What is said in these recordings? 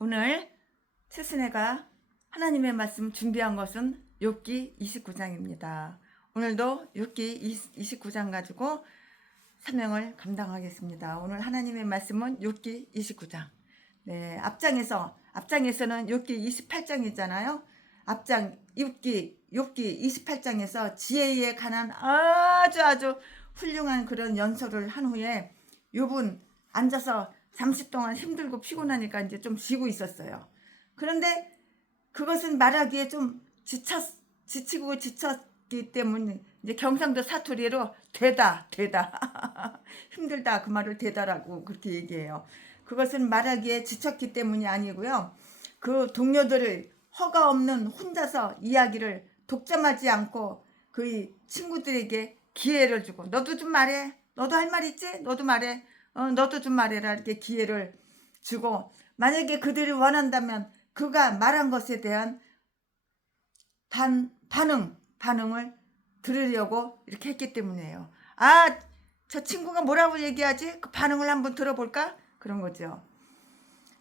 오늘 최순애가 하나님의 말씀 준비한 것은 욥기 29장입니다. 오늘도 욥기 29장 가지고 사명을 감당하겠습니다. 오늘 하나님의 말씀은 욥기 29장. 네, 앞장에서는 욥기 28장이잖아요. 앞장 욥기 28장에서 지혜에 관한 아주 훌륭한 그런 연설을 한 후에 욥은 앉아서 잠시 동안 힘들고 피곤하니까 이제 좀 쉬고 있었어요. 그런데 그것은 말하기에 좀 지치고 지쳤기 때문에 이제 경상도 사투리로 되다 힘들다 그 말을 되다라고 그렇게 얘기해요. 그것은 말하기에 지쳤기 때문이 아니고요. 그 동료들을 허가 없는 혼자서 이야기를 독점하지 않고 그 친구들에게 기회를 주고 너도 좀 말해. 너도 할 말 있지? 너도 말해. 너도 좀 말해라. 이렇게 기회를 주고 만약에 그들이 원한다면 그가 말한 것에 대한 반응을 들으려고 이렇게 했기 때문이에요. 아, 저 친구가 뭐라고 얘기하지? 그 반응을 한번 들어볼까? 그런 거죠.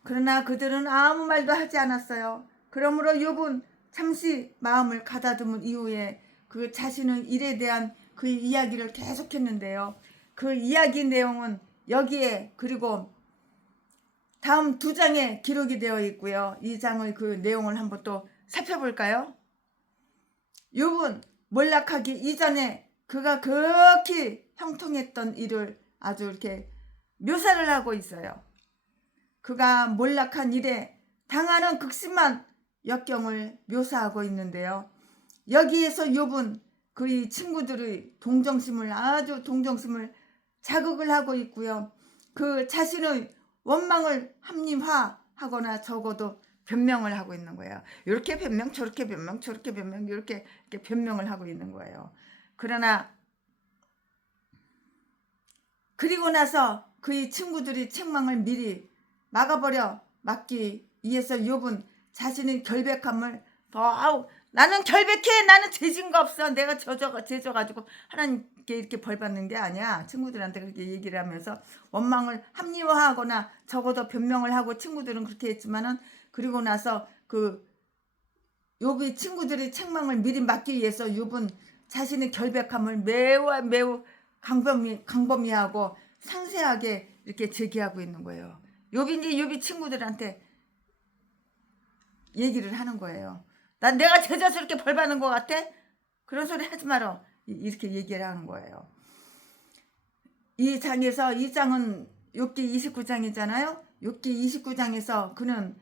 그러나 그들은 아무 말도 하지 않았어요. 그러므로 욥은 잠시 마음을 가다듬은 이후에 그 자신의 일에 대한 그 이야기를 계속했는데요. 그 이야기 내용은 여기에 그리고 다음 2장에 기록이 되어 있고요. 이 장의 그 내용을 한번 또 살펴볼까요? 욥은 몰락하기 이전에 그가 극히 형통했던 일을 아주 이렇게 묘사를 하고 있어요. 그가 몰락한 일에 당하는 극심한 역경을 묘사하고 있는데요. 여기에서 욥은 그의 친구들의 동정심을 자극을 하고 있고요. 그 자신의 원망을 합리화하거나 적어도 변명을 하고 있는 거예요. 이렇게 변명, 저렇게 변명, 저렇게 변명, 이렇게 변명을 하고 있는 거예요. 그러나 그리고 나서 그의 친구들이 책망을 미리 막기 위해서 욥은 자신의 결백함을 더욱 나는 결백해. 나는 죄진 거 없어. 내가 죄져가지고 하나님께 이렇게 벌 받는 게 아니야. 친구들한테 그렇게 얘기를 하면서 원망을 합리화하거나 적어도 변명을 하고 친구들은 그렇게 했지만은 그리고 나서 그 욥의 친구들의 책망을 미리 막기 위해서 욥은 자신의 결백함을 매우 강범위하고 상세하게 이렇게 제기하고 있는 거예요. 욥이 친구들한테 얘기를 하는 거예요. 난 내가 제자스럽게 벌 받는 것 같아? 그런 소리 하지 마라. 이렇게 얘기를 하는 거예요. 이 장은 욥기 29장이잖아요. 욥기 29장에서 그는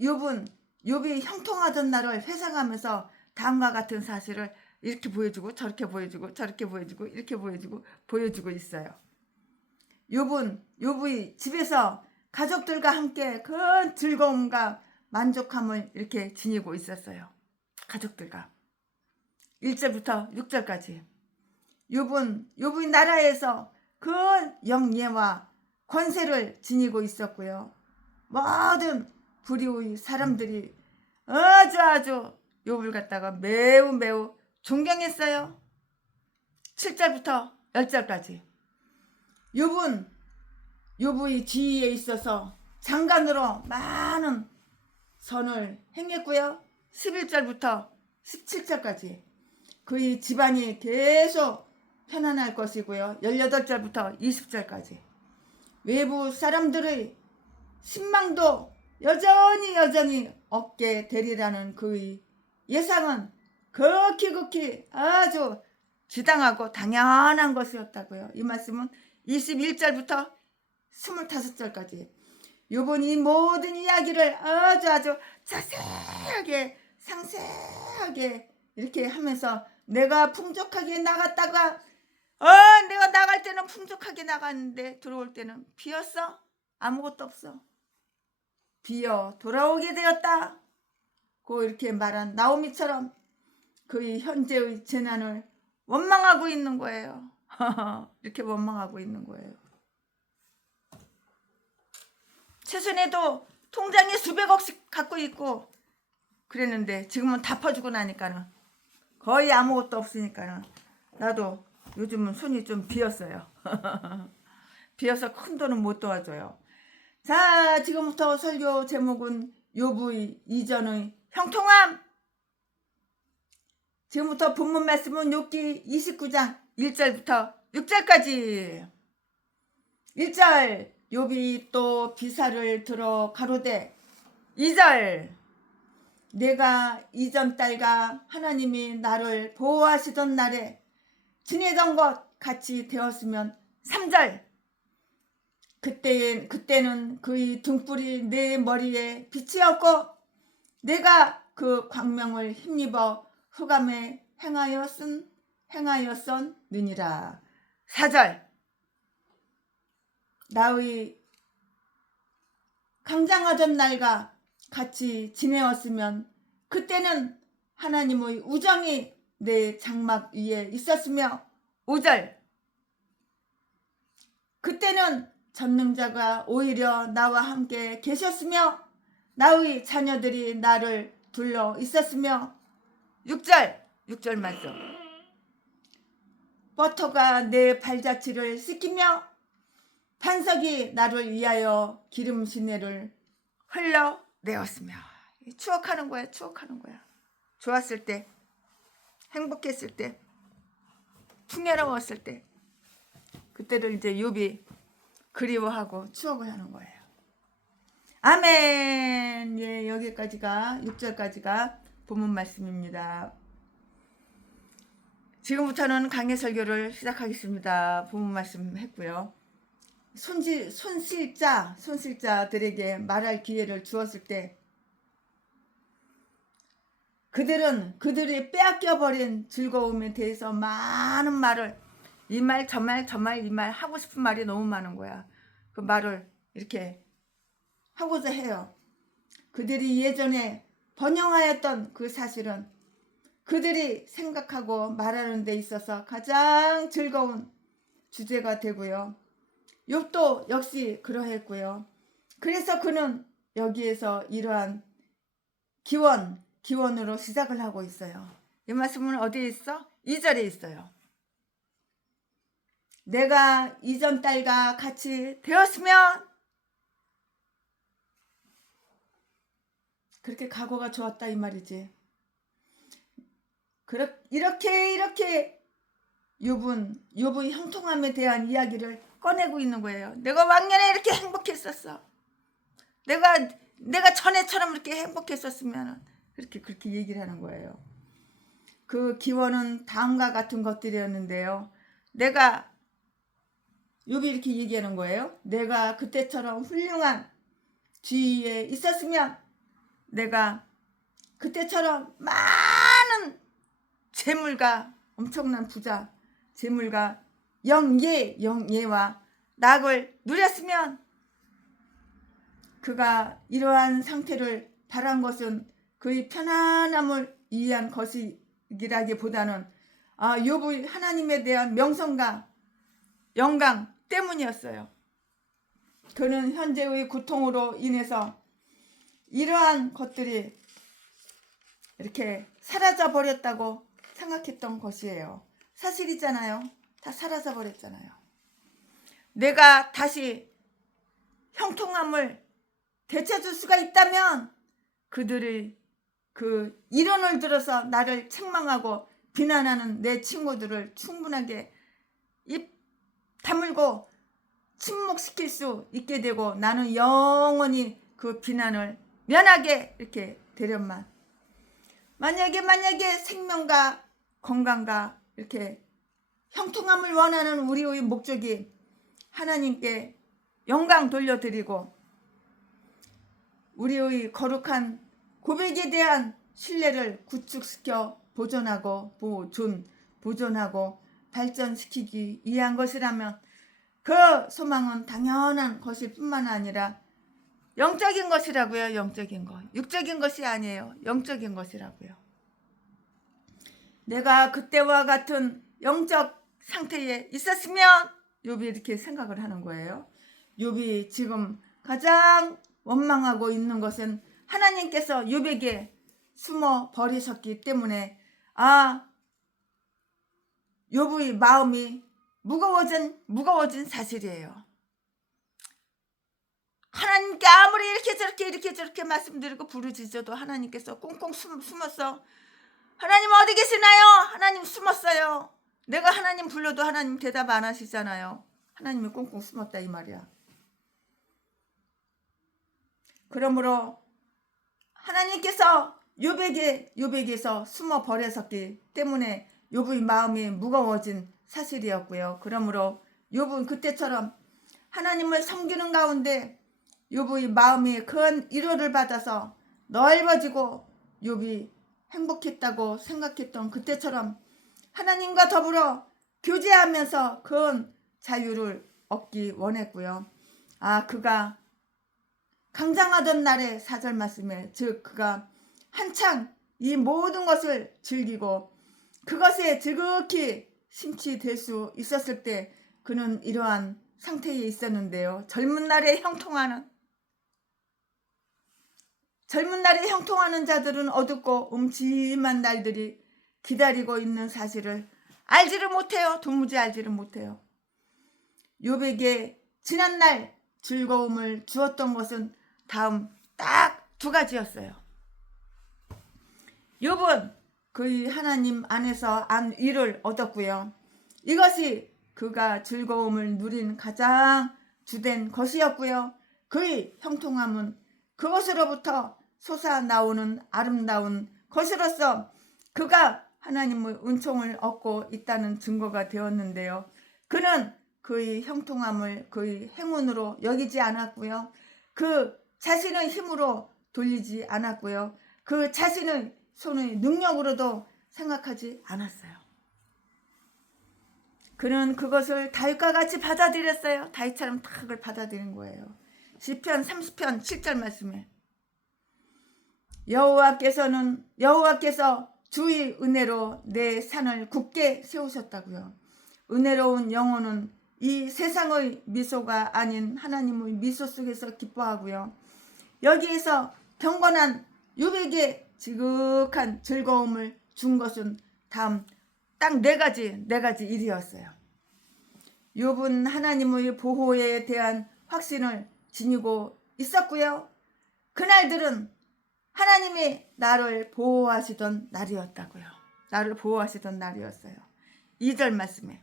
욥이 형통하던 날을 회상하면서 다음과 같은 사실을 이렇게 보여주고 저렇게 보여주고 저렇게 보여주고 이렇게 보여주고 있어요. 욥의 집에서 가족들과 함께 큰 즐거움과 만족함을 이렇게 지니고 있었어요. 가족들과 1절부터 6절까지 욥의 나라에서 큰 영예와 권세를 지니고 있었고요. 모든 부류의 사람들이 아주 욥을 갖다가 매우 존경했어요. 7절부터 10절까지 욥의 지위에 있어서 장관으로 많은 선을 행했고요. 11절부터 17절까지 그의 집안이 계속 편안할 것이고요. 18절부터 20절까지 외부 사람들의 신망도 여전히 없게 되리라는 그의 예상은 극히 아주 지당하고 당연한 것이었다고요. 이 말씀은 21절부터 25절까지 욥은 이 모든 이야기를 아주 자세하게 상세하게 이렇게 하면서 내가 풍족하게 나갔다가 내가 나갈 때는 풍족하게 나갔는데 들어올 때는 비었어. 아무것도 없어. 비어 돌아오게 되었다. 고 이렇게 말한 나오미처럼 그의 현재의 재난을 원망하고 있는 거예요. 이렇게 원망하고 있는 거예요. 최순애도 통장에 수백억씩 갖고 있고 그랬는데 지금은 다 퍼주고 나니까는 거의 아무것도 없으니까는 나도 요즘은 손이 좀 비었어요. 비어서 큰 돈은 못 도와줘요. 자, 지금부터 설교 제목은 욥의 이전의 형통함. 지금부터 본문 말씀은 욥기 29장 1절부터 6절까지. 1절, 욥이 또 비사를 들어 가로되. 2절, 내가 이전 딸과 하나님이 나를 보호하시던 날에 지내던 것 같이 되었으면. 3절, 그때는 그의 등불이 내 머리에 빛이었고 내가 그 광명을 힘입어 흑암에 행하였었느니라. 4절, 나의 강장하던 날과 같이 지내었으면 그때는 하나님의 우정이 내 장막 위에 있었으며. 5절, 그때는 전능자가 오히려 나와 함께 계셨으며 나의 자녀들이 나를 둘러 있었으며. 6절 말씀, 버터가 내 발자취를 씻기며 반석이 나를 위하여 기름 시내를 흘러내었으며. 추억하는 거야. 좋았을 때, 행복했을 때, 풍요로웠을 때, 그때를 이제 욥이 그리워하고 추억을 하는 거예요. 아멘. 예, 여기까지가 6절까지가 본문 말씀입니다. 지금부터는 강해 설교를 시작하겠습니다. 본문 말씀 했고요. 손실자들에게 말할 기회를 주었을 때 그들이 빼앗겨버린 즐거움에 대해서 많은 말을, 이 말 저 말 이 말 하고 싶은 말이 너무 많은 거야. 그 말을 이렇게 하고자 해요. 그들이 예전에 번영하였던 그 사실은 그들이 생각하고 말하는 데 있어서 가장 즐거운 주제가 되고요. 욥도 역시 그러했고요. 그래서 그는 여기에서 이러한 기원으로 시작을 하고 있어요. 이 말씀은 어디에 있어? 2절에 있어요. 내가 이전 딸과 같이 되었으면. 그렇게 각오가 좋았다 이 말이지. 이렇게 욥의 형통함에 대한 이야기를 꺼내고 있는 거예요. 내가 왕년에 이렇게 행복했었어. 내가 전에처럼 이렇게 행복했었으면, 그렇게 얘기를 하는 거예요. 그 기원은 다음과 같은 것들이었는데요. 욥이 이렇게 얘기하는 거예요. 내가 그때처럼 훌륭한 지위에 있었으면, 내가 그때처럼 많은 재물과 엄청난 부자, 재물과 영예와 낙을 누렸으면. 그가 이러한 상태를 바란 것은 그의 편안함을 위한 것이라기보다는 욥의 하나님에 대한 명성과 영광 때문이었어요. 그는 현재의 고통으로 인해서 이러한 것들이 이렇게 사라져 버렸다고 생각했던 것이에요. 사실이잖아요. 다 사라져 버렸잖아요. 내가 다시 형통함을 되찾을 수가 있다면 그들의 그 이론을 들어서 나를 책망하고 비난하는 내 친구들을 충분하게 입 다물고 침묵시킬 수 있게 되고 나는 영원히 그 비난을 면하게 이렇게 되련만. 만약에 생명과 건강과 이렇게 형통함을 원하는 우리의 목적이 하나님께 영광 돌려드리고 우리의 거룩한 고백에 대한 신뢰를 구축시켜 보존하고 발전시키기 위한 것이라면 그 소망은 당연한 것일 뿐만 아니라 영적인 것이라고요. 영적인 것. 육적인 것이 아니에요. 영적인 것이라고요. 내가 그때와 같은 영적 상태에 있었으면. 욥이 이렇게 생각을 하는 거예요. 욥이 지금 가장 원망하고 있는 것은 하나님께서 욥에게 숨어 버리셨기 때문에 욥의 마음이 무거워진 사실이에요. 하나님께 아무리 이렇게 저렇게 말씀드리고 부르짖어도 하나님께서 꽁꽁 숨었어. 하나님 어디 계시나요? 하나님 숨었어요. 내가 하나님 불러도 하나님 대답 안 하시잖아요. 하나님이 꽁꽁 숨었다 이 말이야. 그러므로 하나님께서 욥에게서 숨어 버려섰기 때문에 욥의 마음이 무거워진 사실이었고요. 그러므로 욥은 그때처럼 하나님을 섬기는 가운데 욥의 마음이 큰 위로를 받아서 넓어지고 욥이 행복했다고 생각했던 그때처럼 하나님과 더불어 교제하면서 큰 자유를 얻기 원했고요. 그가 강장하던 날의 4절 말씀에 즉 그가 한창 이 모든 것을 즐기고 그것에 지극히 심취될 수 있었을 때 그는 이러한 상태에 있었는데요. 젊은 날에 형통하는 자들은 어둡고 음침한 날들이 기다리고 있는 사실을 알지를 못해요. 도무지 알지를 못해요. 욥에게 지난날 즐거움을 주었던 것은 다음 딱 2가지였어요. 욥은 그의 하나님 안에서 안 위를 얻었고요. 이것이 그가 즐거움을 누린 가장 주된 것이었고요. 그의 형통함은 그것으로부터 솟아나오는 아름다운 것으로서 그가 하나님의 은총을 얻고 있다는 증거가 되었는데요. 그는 그의 형통함을 그의 행운으로 여기지 않았고요. 그 자신의 힘으로 돌리지 않았고요. 그 자신의 손의 능력으로도 생각하지 않았어요. 그는 그것을 다윗과 같이 받아들였어요. 다윗처럼 다 그걸 받아들인 거예요. 시편 30편 7절 말씀에 여호와께서 주의 은혜로 내 산을 굳게 세우셨다고요. 은혜로운 영혼은 이 세상의 미소가 아닌 하나님의 미소 속에서 기뻐하고요. 여기에서 경건한 욥에게 지극한 즐거움을 준 것은 다음 딱 4가지 일이었어요. 욥은 하나님의 보호에 대한 확신을 지니고 있었고요. 그날들은 하나님이 나를 보호하시던 날이었다고요. 나를 보호하시던 날이었어요. 2절 말씀에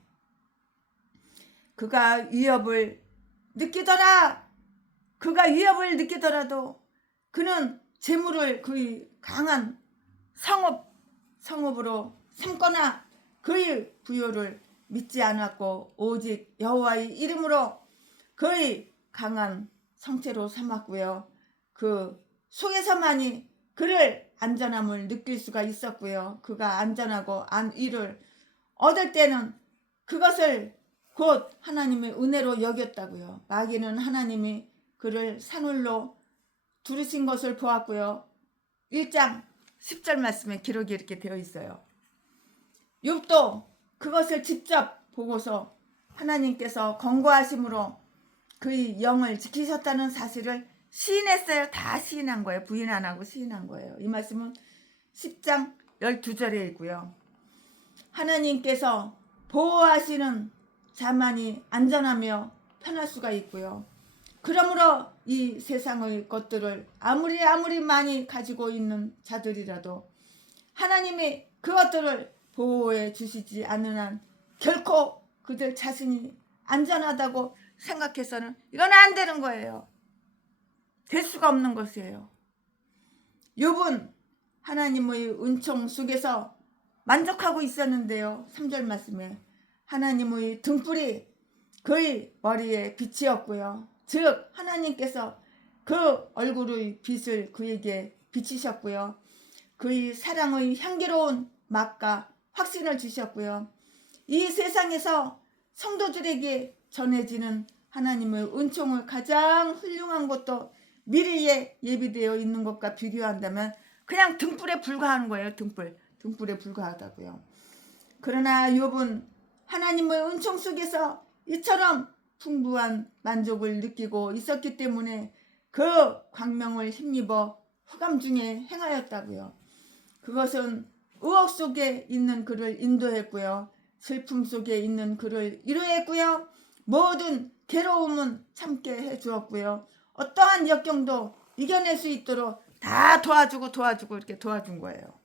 그가 위협을 느끼더라도 그는 재물을 그의 강한 성읍으로 삼거나 그의 부요를 믿지 않았고 오직 여호와의 이름으로 그의 강한 성체로 삼았고요. 그 속에서만이 그를 안전함을 느낄 수가 있었고요. 그가 안전하고 안위를 얻을 때는 그것을 곧 하나님의 은혜로 여겼다고요. 마귀는 하나님이 그를 산울로 두르신 것을 보았고요. 1장 10절 말씀에 기록이 이렇게 되어 있어요. 욥도 그것을 직접 보고서 하나님께서 권고하심으로 그의 영을 지키셨다는 사실을 시인했어요. 다 시인한 거예요. 부인 안 하고 시인한 거예요. 이 말씀은 10장 12절에 있고요. 하나님께서 보호하시는 자만이 안전하며 편할 수가 있고요. 그러므로 이 세상의 것들을 아무리 많이 가지고 있는 자들이라도 하나님이 그것들을 보호해 주시지 않는 한 결코 그들 자신이 안전하다고 생각해서는 이건 안 되는 거예요. 될 수가 없는 것이에요. 욥은 하나님의 은총 속에서 만족하고 있었는데요. 3절 말씀에 하나님의 등불이 그의 머리에 빛이었고요. 즉 하나님께서 그 얼굴의 빛을 그에게 비치셨고요. 그의 사랑의 향기로운 맛과 확신을 주셨고요. 이 세상에서 성도들에게 전해지는 하나님의 은총을 가장 훌륭한 것도 미래에 예비되어 있는 것과 비교한다면 그냥 등불에 불과한 거예요. 등불에 불과하다고요. 그러나 욥은 하나님의 은총 속에서 이처럼 풍부한 만족을 느끼고 있었기 때문에 그 광명을 힘입어 흑암 중에 행하였다고요. 그것은 의혹 속에 있는 그를 인도했고요. 슬픔 속에 있는 그를 위로했고요. 모든 괴로움은 참게 해주었고요. 어떠한 역경도 이겨낼 수 있도록 다 도와주고 이렇게 도와준 거예요.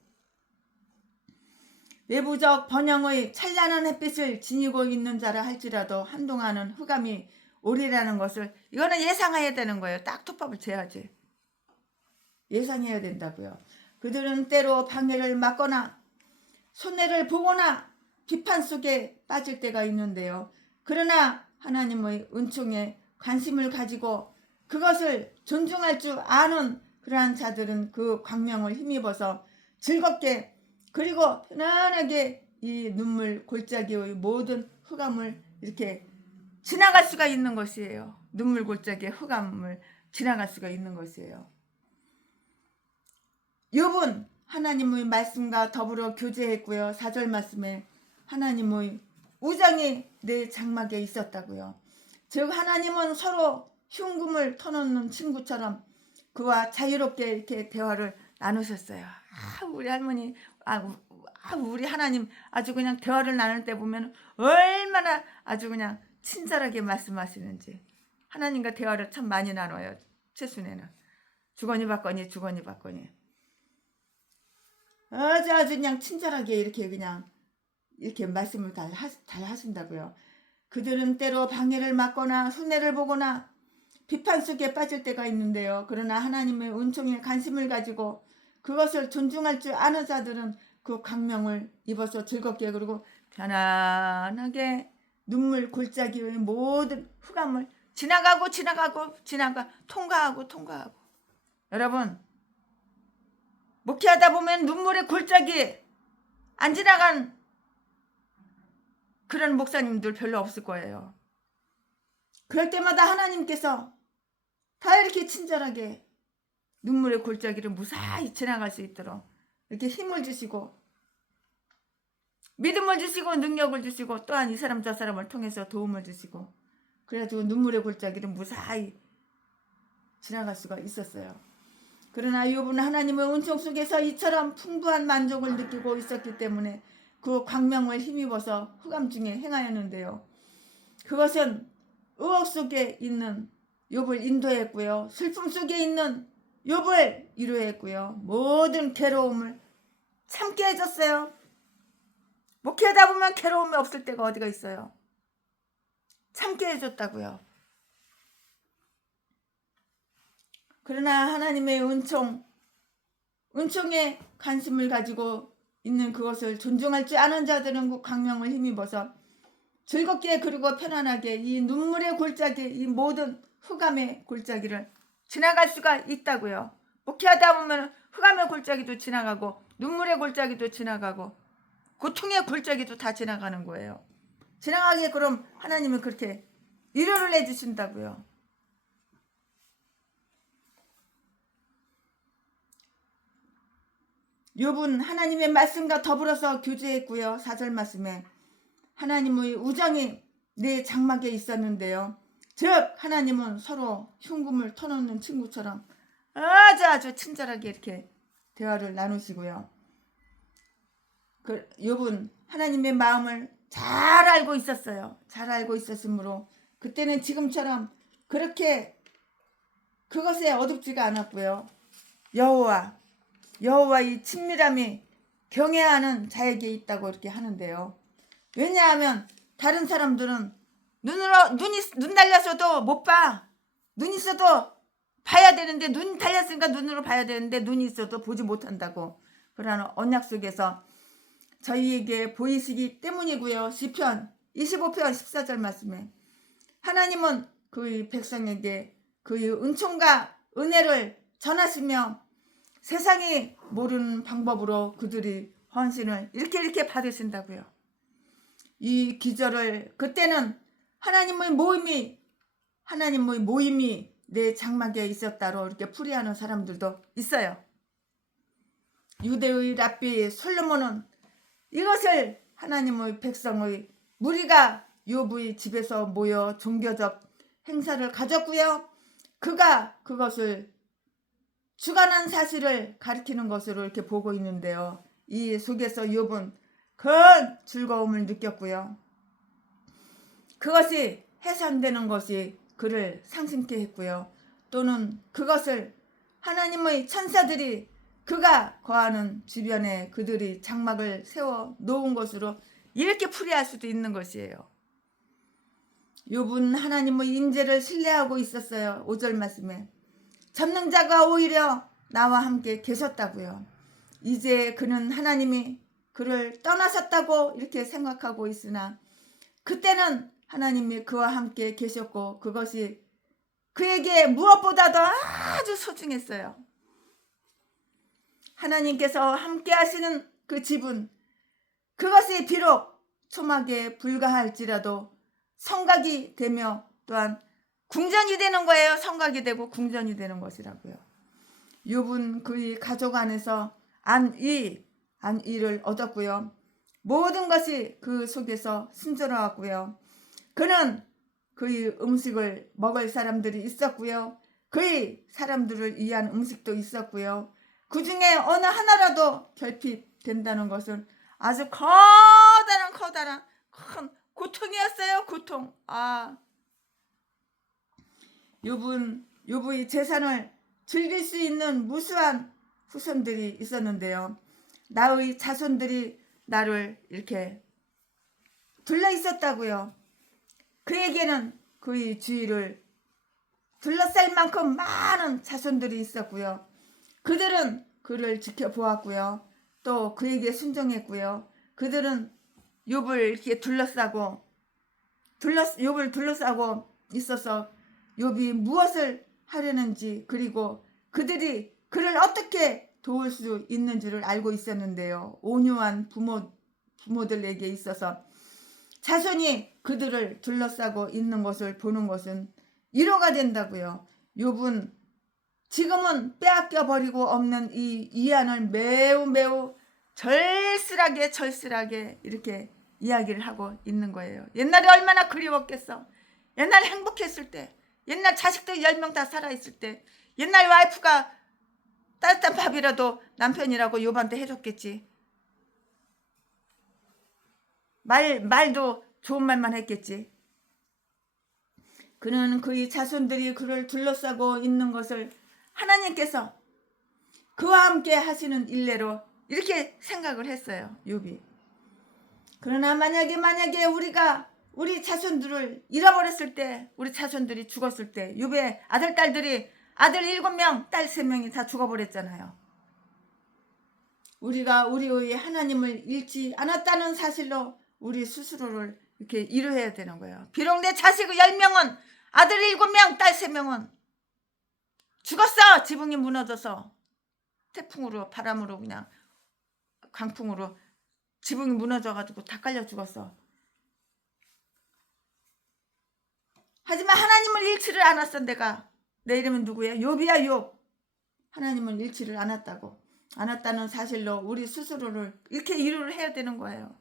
외부적 번영의 찬란한 햇빛을 지니고 있는 자라 할지라도 한동안은 흑암이 오리라는 것을 이거는 예상해야 되는 거예요. 딱 톱밥을 재야지. 예상해야 된다고요. 그들은 때로 방해를 맞거나 손해를 보거나 비판 속에 빠질 때가 있는데요. 그러나 하나님의 은총에 관심을 가지고 그것을 존중할 줄 아는 그러한 자들은 그 광명을 힘입어서 즐겁게 그리고 편안하게 이 눈물 골짜기의 모든 흑암을 이렇게 지나갈 수가 있는 것이에요. 눈물 골짜기의 흑암을 지나갈 수가 있는 것이에요. 욥은 하나님의 말씀과 더불어 교제했고요. 4절 말씀에 하나님의 우정이 내 장막에 있었다고요. 즉 하나님은 서로 흉금을 터놓는 친구처럼 그와 자유롭게 이렇게 대화를 나누셨어요. 우리 할머니, 우리 하나님 아주 그냥 대화를 나눌 때 보면 얼마나 아주 그냥 친절하게 말씀하시는지. 하나님과 대화를 참 많이 나눠요. 최순애는 주거니 받거니 아주 그냥 친절하게 이렇게 그냥 이렇게 말씀을 잘 하신다고요. 그들은 때로 방해를 맞거나 손해를 보거나 비판 속에 빠질 때가 있는데요. 그러나 하나님의 은총에 관심을 가지고 그것을 존중할 줄 아는 자들은 그 광명을 입어서 즐겁게 그리고 편안하게 눈물 골짜기의 모든 흑암을 통과하고 여러분 목회하다 보면 눈물의 골짜기 안 지나간 그런 목사님들 별로 없을 거예요. 그럴 때마다 하나님께서 다 이렇게 친절하게 눈물의 골짜기를 무사히 지나갈 수 있도록 이렇게 힘을 주시고 믿음을 주시고 능력을 주시고 또한 이 사람 저 사람을 통해서 도움을 주시고 그래가지고 눈물의 골짜기를 무사히 지나갈 수가 있었어요. 그러나 욥은 하나님의 은총 속에서 이처럼 풍부한 만족을 느끼고 있었기 때문에 그 광명을 힘입어서 흑암 중에 행하였는데요. 그것은 의혹 속에 있는 욥을 인도했고요. 슬픔 속에 있는 욥을 위로했고요. 모든 괴로움을 참게 해줬어요. 목회하다 보면 괴로움이 없을 때가 어디가 있어요. 참게 해줬다고요. 그러나 하나님의 은총에 관심을 가지고 있는 그것을 존중할 줄 아는 자들은 그 광명을 힘입어서 즐겁게 그리고 편안하게 이 눈물의 골짜기 이 모든 흑암의 골짜기를 지나갈 수가 있다고요. 목회하다 보면 흑암의 골짜기도 지나가고 눈물의 골짜기도 지나가고 고통의 골짜기도 다 지나가는 거예요. 지나가게 그럼 하나님은 그렇게 위로를 해주신다고요. 욥은 하나님의 말씀과 더불어서 교제했고요. 4절 말씀에 하나님의 우정이 내 장막에 있었는데요. 즉 하나님은 서로 흉금을 터놓는 친구처럼 아주 친절하게 이렇게 대화를 나누시고요. 욥은 하나님의 마음을 잘 알고 있었어요. 잘 알고 있었으므로 그때는 지금처럼 그렇게 그것에 어둡지가 않았고요. 여호와의 친밀함이 경외하는 자에게 있다고 이렇게 하는데요. 왜냐하면 다른 사람들은 눈 달렸어도 못 봐. 눈 있어도 봐야 되는데 눈 달렸으니까 눈으로 봐야 되는데 눈이 있어도 보지 못한다고 그러는 언약 속에서 저희에게 보이시기 때문이고요. 시편 25편 14절 말씀에 하나님은 그의 백성에게 그의 은총과 은혜를 전하시며 세상이 모르는 방법으로 그들이 헌신을 이렇게 받으신다고요. 이 기절을 그때는 하나님의 모임이 내 장막에 있었다로 이렇게 풀이하는 사람들도 있어요. 유대의 랍비 솔로몬은 이것을 하나님의 백성의 무리가 욥의 집에서 모여 종교적 행사를 가졌고요. 그가 그것을 주관한 사실을 가리키는 것으로 이렇게 보고 있는데요. 이 속에서 욥은 큰 즐거움을 느꼈고요. 그것이 해산되는 것이 그를 상심케 했고요. 또는 그것을 하나님의 천사들이 그가 거하는 주변에 그들이 장막을 세워 놓은 것으로 이렇게 풀이할 수도 있는 것이에요. 욥은 하나님의 인재를 신뢰하고 있었어요. 5절 말씀에 전능자가 오히려 나와 함께 계셨다고요. 이제 그는 하나님이 그를 떠나셨다고 이렇게 생각하고 있으나 그때는 하나님이 그와 함께 계셨고 그것이 그에게 무엇보다도 아주 소중했어요. 하나님께서 함께 하시는 그 지분, 그것이 비록 초막에 불과할지라도 성각이 되며 또한 궁전이 되는 거예요. 성각이 되고 궁전이 되는 것이라고요. 욥은 그의 가족 안에서 안위를 얻었고요. 모든 것이 그 속에서 순조로웠고요. 그는 그의 음식을 먹을 사람들이 있었고요. 그의 사람들을 위한 음식도 있었고요. 그 중에 어느 하나라도 결핍된다는 것은 아주 커다란 큰 고통이었어요. 고통. 욥의 재산을 즐길 수 있는 무수한 후손들이 있었는데요. 나의 자손들이 나를 이렇게 둘러 있었다고요. 그에게는 그의 주위를 둘러쌀 만큼 많은 자손들이 있었고요. 그들은 그를 지켜보았고요. 또 그에게 순종했고요. 그들은 욥을 이렇게 둘러싸고 있어서 욥이 무엇을 하려는지 그리고 그들이 그를 어떻게 도울 수 있는지를 알고 있었는데요. 온유한 부모들에게 있어서 자손이 그들을 둘러싸고 있는 것을 보는 것은 위로가 된다고요. 욥은 지금은 빼앗겨 버리고 없는 이 위안을 매우 절실하게 이렇게 이야기를 하고 있는 거예요. 옛날에 얼마나 그리웠겠어. 옛날 행복했을 때, 옛날 자식들 10명 다 살아있을 때, 옛날 와이프가 따뜻한 밥이라도 남편이라고 욥한테 해줬겠지. 말도 좋은 말만 했겠지. 그는 그의 자손들이 그를 둘러싸고 있는 것을 하나님께서 그와 함께 하시는 일례로 이렇게 생각을 했어요. 욥이. 그러나 만약에 우리 자손들을 잃어버렸을 때, 우리 자손들이 죽었을 때, 욥의 아들 7명, 딸 3명이 다 죽어버렸잖아요. 우리가 우리의 하나님을 잃지 않았다는 사실로 우리 스스로를 이렇게 위로해야 되는 거예요. 비록 내 자식 10명은, 아들 7명, 딸 3명은 죽었어. 지붕이 무너져서 태풍으로, 바람으로, 그냥 강풍으로 지붕이 무너져가지고 다 깔려 죽었어. 하지만 하나님을 잃지를 않았어. 내 이름은 누구야? 욥이야. 욥. 하나님을 잃지를 않았다는 사실로 우리 스스로를 이렇게 위로를 해야 되는 거예요.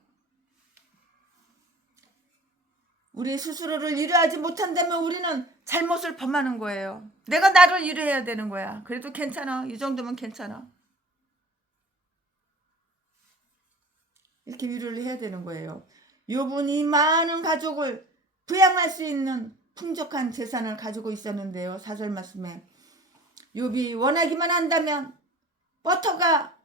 우리 스스로를 위로하지 못한다면 우리는 잘못을 범하는 거예요. 내가 나를 위로해야 되는 거야. 그래도 괜찮아. 이 정도면 괜찮아. 이렇게 위로를 해야 되는 거예요. 욥은 이 많은 가족을 부양할 수 있는 풍족한 재산을 가지고 있었는데요. 4절 말씀에 욥이 원하기만 한다면 버터가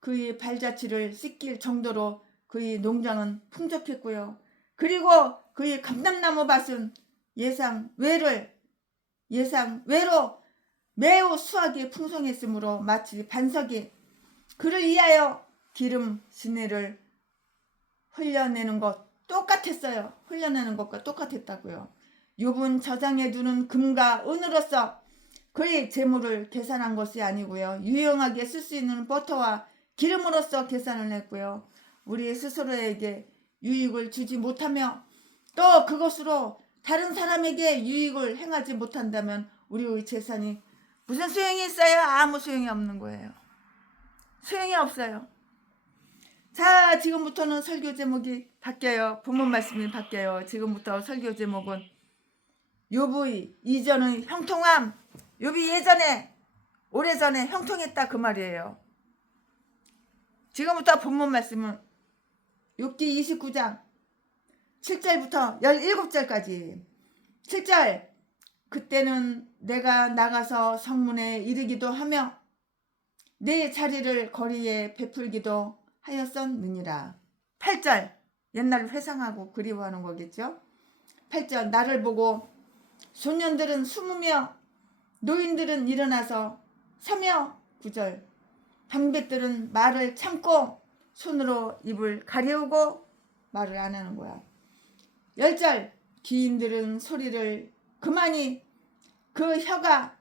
그의 발자취를 씻길 정도로 그의 농장은 풍족했고요. 그리고 그의 감람나무 밭은 예상외로 매우 수확이 풍성했으므로 마치 반석이 그를 위하여 기름 시내를 흘려내는 것 똑같았어요. 흘려내는 것과 똑같았다고요. 욥은 저장해 두는 금과 은으로서 그의 재물을 계산한 것이 아니고요. 유용하게 쓸 수 있는 버터와 기름으로서 계산을 했고요. 우리 스스로에게 유익을 주지 못하며 또 그것으로 다른 사람에게 유익을 행하지 못한다면 우리의 재산이 무슨 소용이 있어요? 아무 소용이 없는 거예요. 소용이 없어요. 자, 지금부터는 설교 제목이 바뀌어요. 본문 말씀이 바뀌어요. 지금부터 설교 제목은 욥의 이전의 형통함. 욥이 오래전에 형통했다 그 말이에요. 지금부터 본문 말씀은 욥기 29장 7절부터 17절까지. 7절, 그때는 내가 나가서 성문에 이르기도 하며 내 자리를 거리에 베풀기도 하였었느니라. 8절 옛날을 회상하고 그리워하는 거겠죠. 8절 나를 보고 소년들은 숨으며 노인들은 일어나서 서며 9절 방백들은 말을 참고 손으로 입을 가려우고 말을 안 하는 거야. 10절 귀인들은 소리를 그만이 그 혀가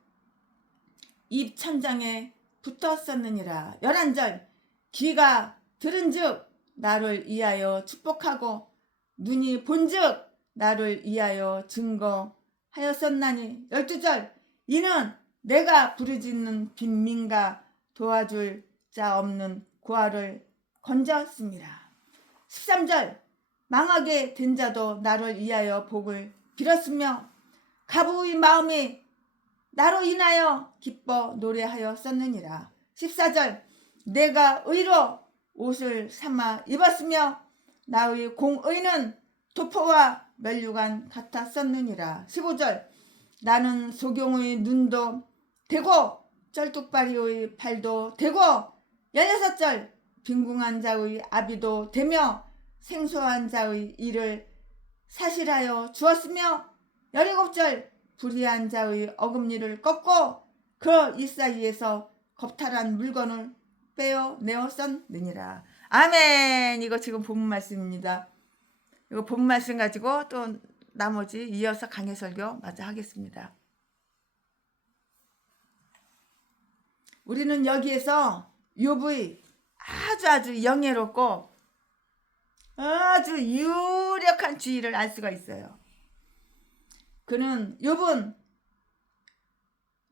입 천장에 붙었었느니라. 11절 귀가 들은즉 나를 위하여 축복하고 눈이 본즉 나를 위하여 증거하였었나니. 12절 이는 내가 부르짖는 빈민가 도와줄 자 없는 고아를 건졌습니다. 13절 망하게 된 자도 나를 위하여 복을 빌었으며 가부의 마음이 나로 인하여 기뻐 노래하였었느니라. 14절 내가 의로 옷을 삼아 입었으며 나의 공의는 도포와 면류관 같았었느니라. 15절 나는 소경의 눈도 되고 쩔뚝발이의 발도 되고 16절 빈궁한 자의 아비도 되며 생소한 자의 일을 사실하여 주었으며 17절 불의한 자의 어금니를 꺾고 그 이 사이에서 겁탈한 물건을 빼어내었었느니라. 아멘. 이거 지금 본문 말씀입니다. 이거 본문 말씀 가지고 또 나머지 이어서 강해 설교 마저 하겠습니다. 우리는 여기에서 욥의 아주 영예롭고 아주 유력한 주의를 알 수가 있어요. 그는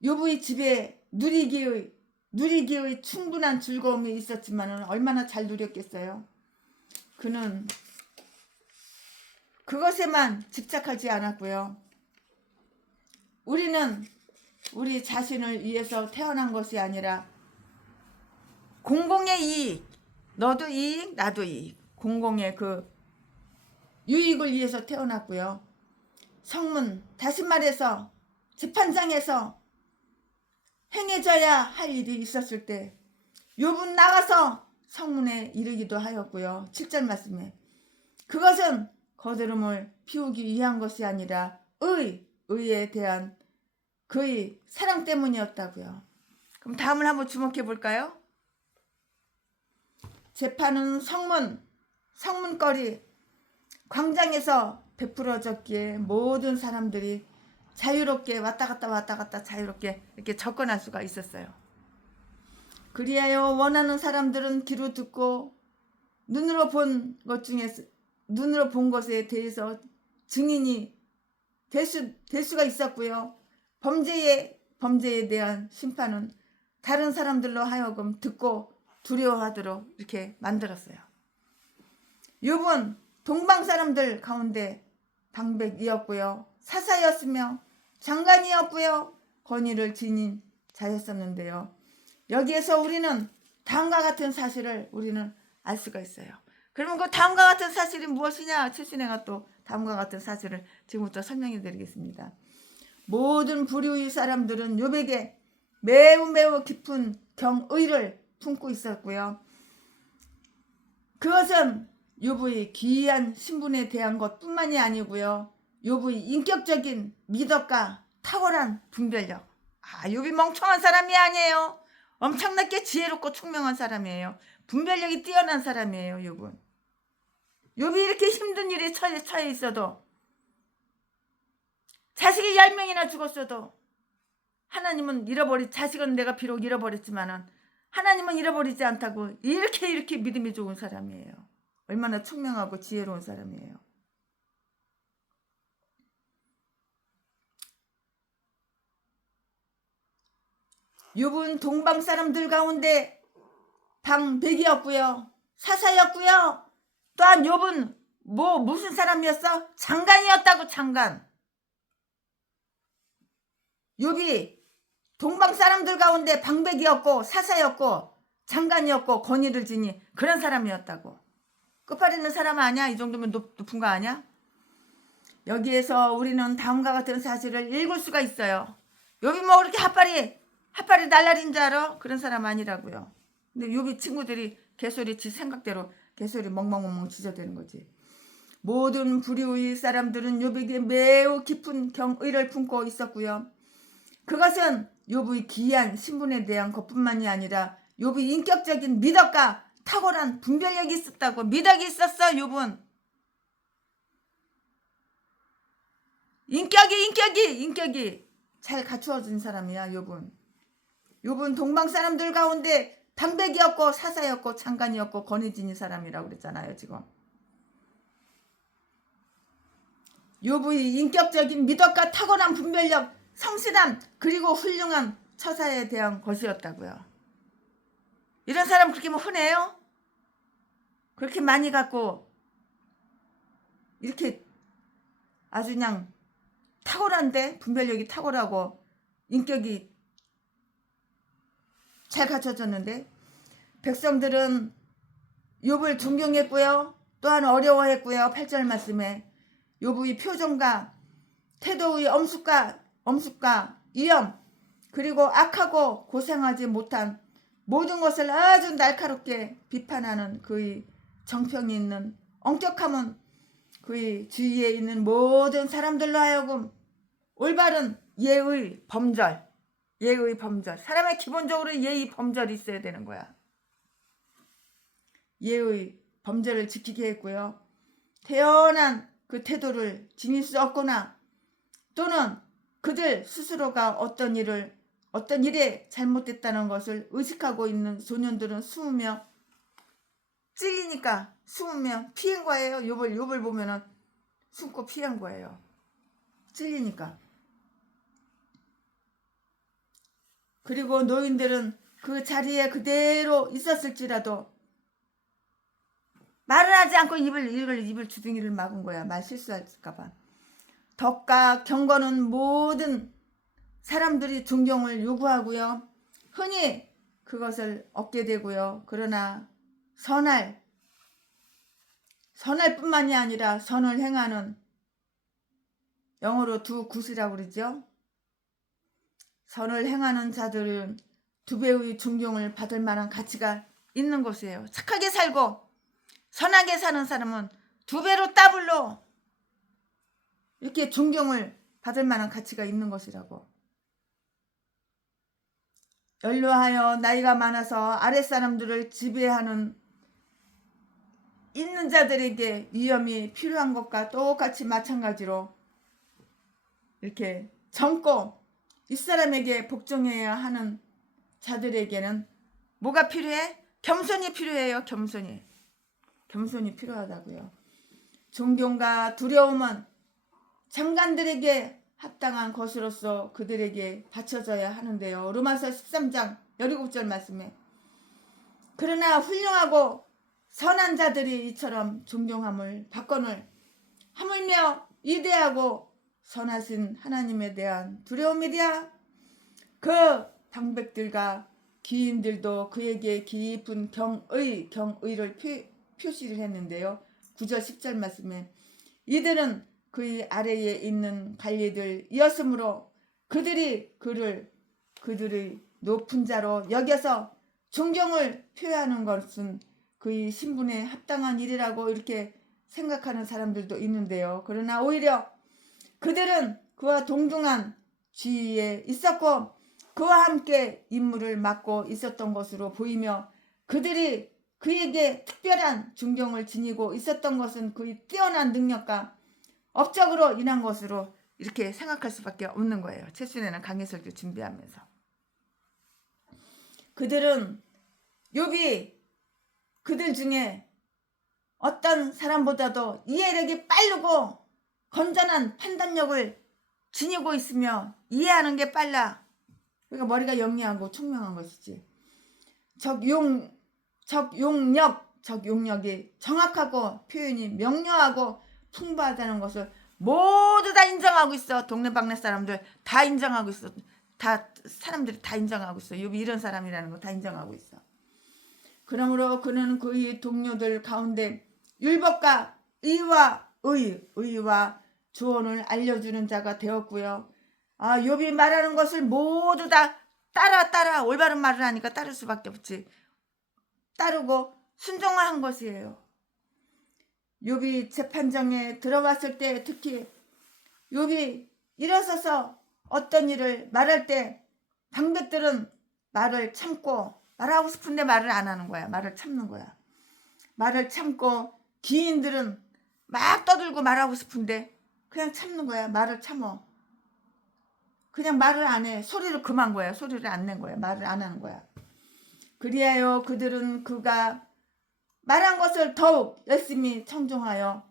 욥의 집에 누리기의 충분한 즐거움이 있었지만 얼마나 잘 누렸겠어요. 그는 그것에만 집착하지 않았고요. 우리는 우리 자신을 위해서 태어난 것이 아니라 공공의 이익, 너도 이익, 나도 이익, 공공의 그 유익을 위해서 태어났고요. 성문, 다시 말해서 재판장에서 행해져야 할 일이 있었을 때 욥은 나가서 성문에 이르기도 하였고요. 7절 말씀에 그것은 거드름을 피우기 위한 것이 아니라 의에 대한 그의 사랑 때문이었다고요. 그럼 다음을 한번 주목해 볼까요? 재판은 성문거리, 광장에서 베풀어졌기에 모든 사람들이 자유롭게 왔다 갔다 자유롭게 이렇게 접근할 수가 있었어요. 그리하여 원하는 사람들은 귀로 듣고 눈으로 본 것에 대해서 증인이 될 수가 있었고요. 범죄에 대한 심판은 다른 사람들로 하여금 듣고 두려워하도록 이렇게 만들었어요. 욥은 동방 사람들 가운데 방백이었고요. 사사였으며 장관이었고요. 권위를 지닌 자였었는데요. 여기에서 우리는 다음과 같은 사실을 우리는 알 수가 있어요. 그러면 그 다음과 같은 사실이 무엇이냐? 최순애가 또 다음과 같은 사실을 지금부터 설명해 드리겠습니다. 모든 불의의 사람들은 욥에게 매우 깊은 경의를 품고 있었고요. 그것은 욥의 기이한 신분에 대한 것뿐만이 아니고요. 욥의 인격적인 미덕과 탁월한 분별력. 욥이 멍청한 사람이 아니에요. 엄청나게 지혜롭고 총명한 사람이에요. 분별력이 뛰어난 사람이에요. 욥이 이렇게 힘든 일에 처해 있어도, 자식이 10명이나 죽었어도 자식은 내가 비록 잃어버렸지만은 하나님은 잃어버리지 않다고 이렇게 믿음이 좋은 사람이에요. 얼마나 총명하고 지혜로운 사람이에요. 욥은 동방 사람들 가운데 방백이었고요. 사사였고요. 또한 욥은 무슨 사람이었어? 장관이었다고. 장관. 욥이 동방 사람들 가운데 방백이었고 사사였고 장관이었고 권위를 지니 그런 사람이었다고. 끝발 있는 사람 아니야? 이 정도면 높은 거 아니야? 여기에서 우리는 다음과 같은 사실을 읽을 수가 있어요. 욥이 뭐 그렇게 핫발이 날라린 줄 알아? 그런 사람 아니라고요. 근데 욥이 친구들이 개소리 지 생각대로 개소리 멍멍멍멍 지저대는 거지. 모든 불의의 사람들은 욥에게 매우 깊은 경의를 품고 있었고요. 그것은 욥의 기이한 신분에 대한 것뿐만이 아니라 욥의 인격적인 미덕과 탁월한 분별력이 있었다고. 미덕이 있었어. 욥은 인격이 잘 갖추어진 사람이야. 욥은 동방 사람들 가운데 방백이었고 사사였고 장관이었고 권위진인 사람이라고 그랬잖아요. 지금 욥의 인격적인 미덕과 탁월한 분별력, 성실함, 그리고 훌륭한 처사에 대한 것이었다고요. 이런 사람 그렇게 뭐 흔해요? 그렇게 많이 갖고 이렇게 아주 그냥 탁월한데, 분별력이 탁월하고 인격이 잘 갖춰졌는데, 백성들은 욥을 존경했고요. 또한 어려워했고요. 8절 말씀에 욥의 표정과 태도의 엄숙과 위험, 그리고 악하고 고생하지 못한 모든 것을 아주 날카롭게 비판하는 그의 정평이 있는 엄격함은 그의 주위에 있는 모든 사람들로 하여금 올바른 예의 범절. 사람의 기본적으로 예의 범절이 있어야 되는 거야. 예의 범절을 지키게 했고요. 태연한 그 태도를 지닐 수 없거나 또는 그들 스스로가 어떤 일에 잘못됐다는 것을 의식하고 있는 소년들은 숨으며 찔리니까 숨으며 피한 거예요. 욥을 보면은 숨고 피한 거예요. 찔리니까. 그리고 노인들은 그 자리에 그대로 있었을지라도 말을 하지 않고 입을 주둥이를 막은 거야. 말 실수할까봐. 덕과 경건은 모든 사람들이 존경을 요구하고요. 흔히 그것을 얻게 되고요. 그러나 선할 뿐만이 아니라 선을 행하는, 영어로 do good이라고 그러죠. 선을 행하는 자들은 두 배의 존경을 받을 만한 가치가 있는 것이에요. 착하게 살고 선하게 사는 사람은 두 배로 더블로 이렇게 존경을 받을 만한 가치가 있는 것이라고. 연로하여 나이가 많아서 아랫사람들을 지배하는 있는 자들에게 위험이 필요한 것과 똑같이 마찬가지로 이렇게 젊고 윗사람에게 복종해야 하는 자들에게는 뭐가 필요해? 겸손이 필요해요. 겸손이 필요하다고요. 존경과 두려움은 장관들에게 합당한 것으로서 그들에게 바쳐져야 하는데요. 로마서 13장 17절 말씀에 그러나 훌륭하고 선한 자들이 이처럼 존경함을 받거늘 하물며 위대하고 선하신 하나님에 대한 두려움이랴. 그 방백들과 기인들도 그에게 깊은 경의를 표시를 했는데요. 9절 10절 말씀에 이들은 그의 아래에 있는 관리들이었으므로 그들이 그들의 높은 자로 여겨서 존경을 표하는 것은 그의 신분에 합당한 일이라고 이렇게 생각하는 사람들도 있는데요. 그러나 오히려 그들은 그와 동등한 지위에 있었고 그와 함께 임무를 맡고 있었던 것으로 보이며 그들이 그에게 특별한 존경을 지니고 있었던 것은 그의 뛰어난 능력과 업적으로 인한 것으로 이렇게 생각할 수밖에 없는 거예요. 최순애는 강해설교 준비하면서. 그들은 욥이 그들 중에 어떤 사람보다도 이해력이 빠르고 건전한 판단력을 지니고 있으며 이해하는 게 빨라. 그러니까 머리가 영리하고 총명한 것이지. 적용력이 정확하고 표현이 명료하고 풍부하다는 것을 모두 다 인정하고 있어. 동네방네 사람들 다 인정하고 있어. 다 사람들이 다 인정하고 있어. 욥이 이런 사람이라는 거 다 인정하고 있어. 그러므로 그는 그의 동료들 가운데 율법과 의와 조언을 알려주는 자가 되었고요. 욥이 말하는 것을 모두 다 따라 올바른 말을 하니까 따를 수밖에 없지. 따르고 순종한 것이에요. 욥이 재판정에 들어갔을 때 특히 욥이 일어서서 어떤 일을 말할 때 방백들은 말을 참고 말하고 싶은데 말을 안 하는 거야. 말을 참는 거야. 말을 참고 귀인들은 막 떠들고 말하고 싶은데 그냥 참는 거야. 말을 참어. 그냥 말을 안 해. 소리를 금한 거야. 소리를 안 낸 거야. 말을 안 하는 거야. 그리하여 그들은 그가 말한 것을 더욱 열심히 청종하여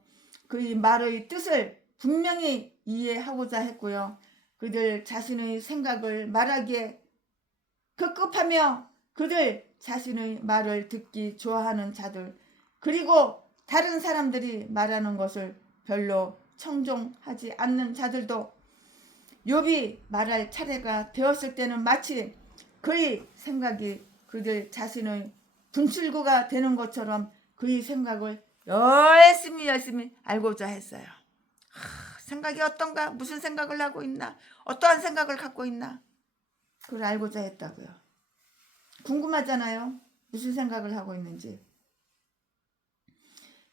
그의 말의 뜻을 분명히 이해하고자 했고요. 그들 자신의 생각을 말하기에 급급하며 그들 자신의 말을 듣기 좋아하는 자들, 그리고 다른 사람들이 말하는 것을 별로 청종하지 않는 자들도 욥이 말할 차례가 되었을 때는 마치 그의 생각이 그들 자신의 분출구가 되는 것처럼 그의 생각을 열심히 알고자 했어요. 생각이 어떤가? 무슨 생각을 하고 있나? 어떠한 생각을 갖고 있나? 그걸 알고자 했다고요. 궁금하잖아요. 무슨 생각을 하고 있는지.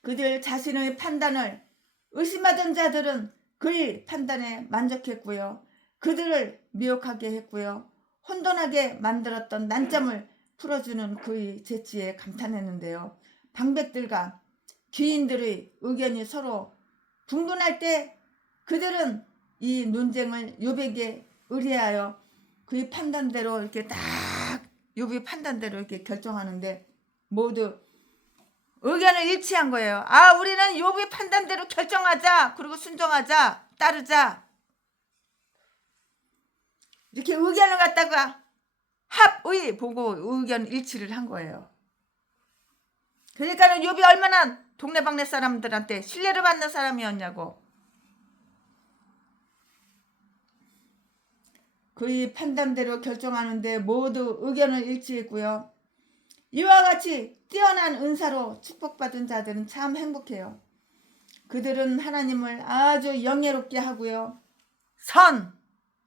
그들 자신의 판단을 의심하던 자들은 그의 판단에 만족했고요. 그들을 미혹하게 했고요. 혼돈하게 만들었던 난점을 풀어주는 그의 재치에 감탄했는데요. 방백들과 귀인들의 의견이 서로 분분할 때 그들은 이 논쟁을 욥에게 의뢰하여 그의 판단대로 이렇게 딱 욥의 판단대로 이렇게 결정하는데 모두 의견을 일치한 거예요. 우리는 욥의 판단대로 결정하자. 그리고 순종하자. 따르자. 이렇게 의견을 갖다가 합의 보고 의견 일치를 한 거예요. 그러니까는 욥이 얼마나 동네방네 사람들한테 신뢰를 받는 사람이었냐고. 그의 판단대로 결정하는데 모두 의견을 일치했고요. 이와 같이 뛰어난 은사로 축복받은 자들은 참 행복해요. 그들은 하나님을 아주 영예롭게 하고요.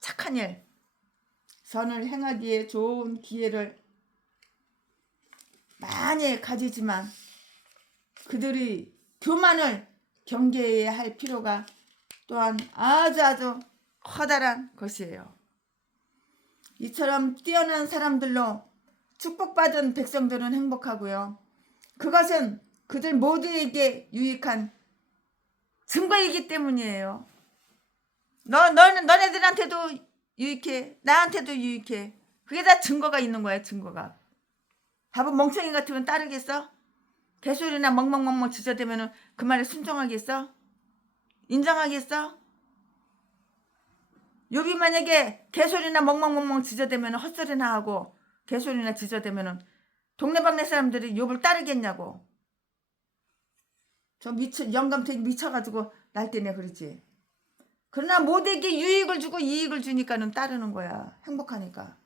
착한 일, 선을 행하기에 좋은 기회를 많이 가지지만 그들이 교만을 경계해야 할 필요가 또한 아주 커다란 것이에요. 이처럼 뛰어난 사람들로 축복받은 백성들은 행복하고요. 그것은 그들 모두에게 유익한 증거이기 때문이에요. 너네들한테도 유익해. 나한테도 유익해. 그게 다 증거가 있는 거야. 증거가. 바보 멍청이 같으면 따르겠어? 개소리나 멍멍멍멍 지저대면 그 말에 순종하겠어? 인정하겠어? 욥이 만약에 개소리나 멍멍멍멍 지저대면 헛소리나 하고 개소리나 지저대면 동네방네 사람들이 욥을 따르겠냐고. 저 영감탱이 미쳐가지고 날때네 그러지. 그러나 모두에게 유익을 주고 이익을 주니까는 따르는 거야. 행복하니까.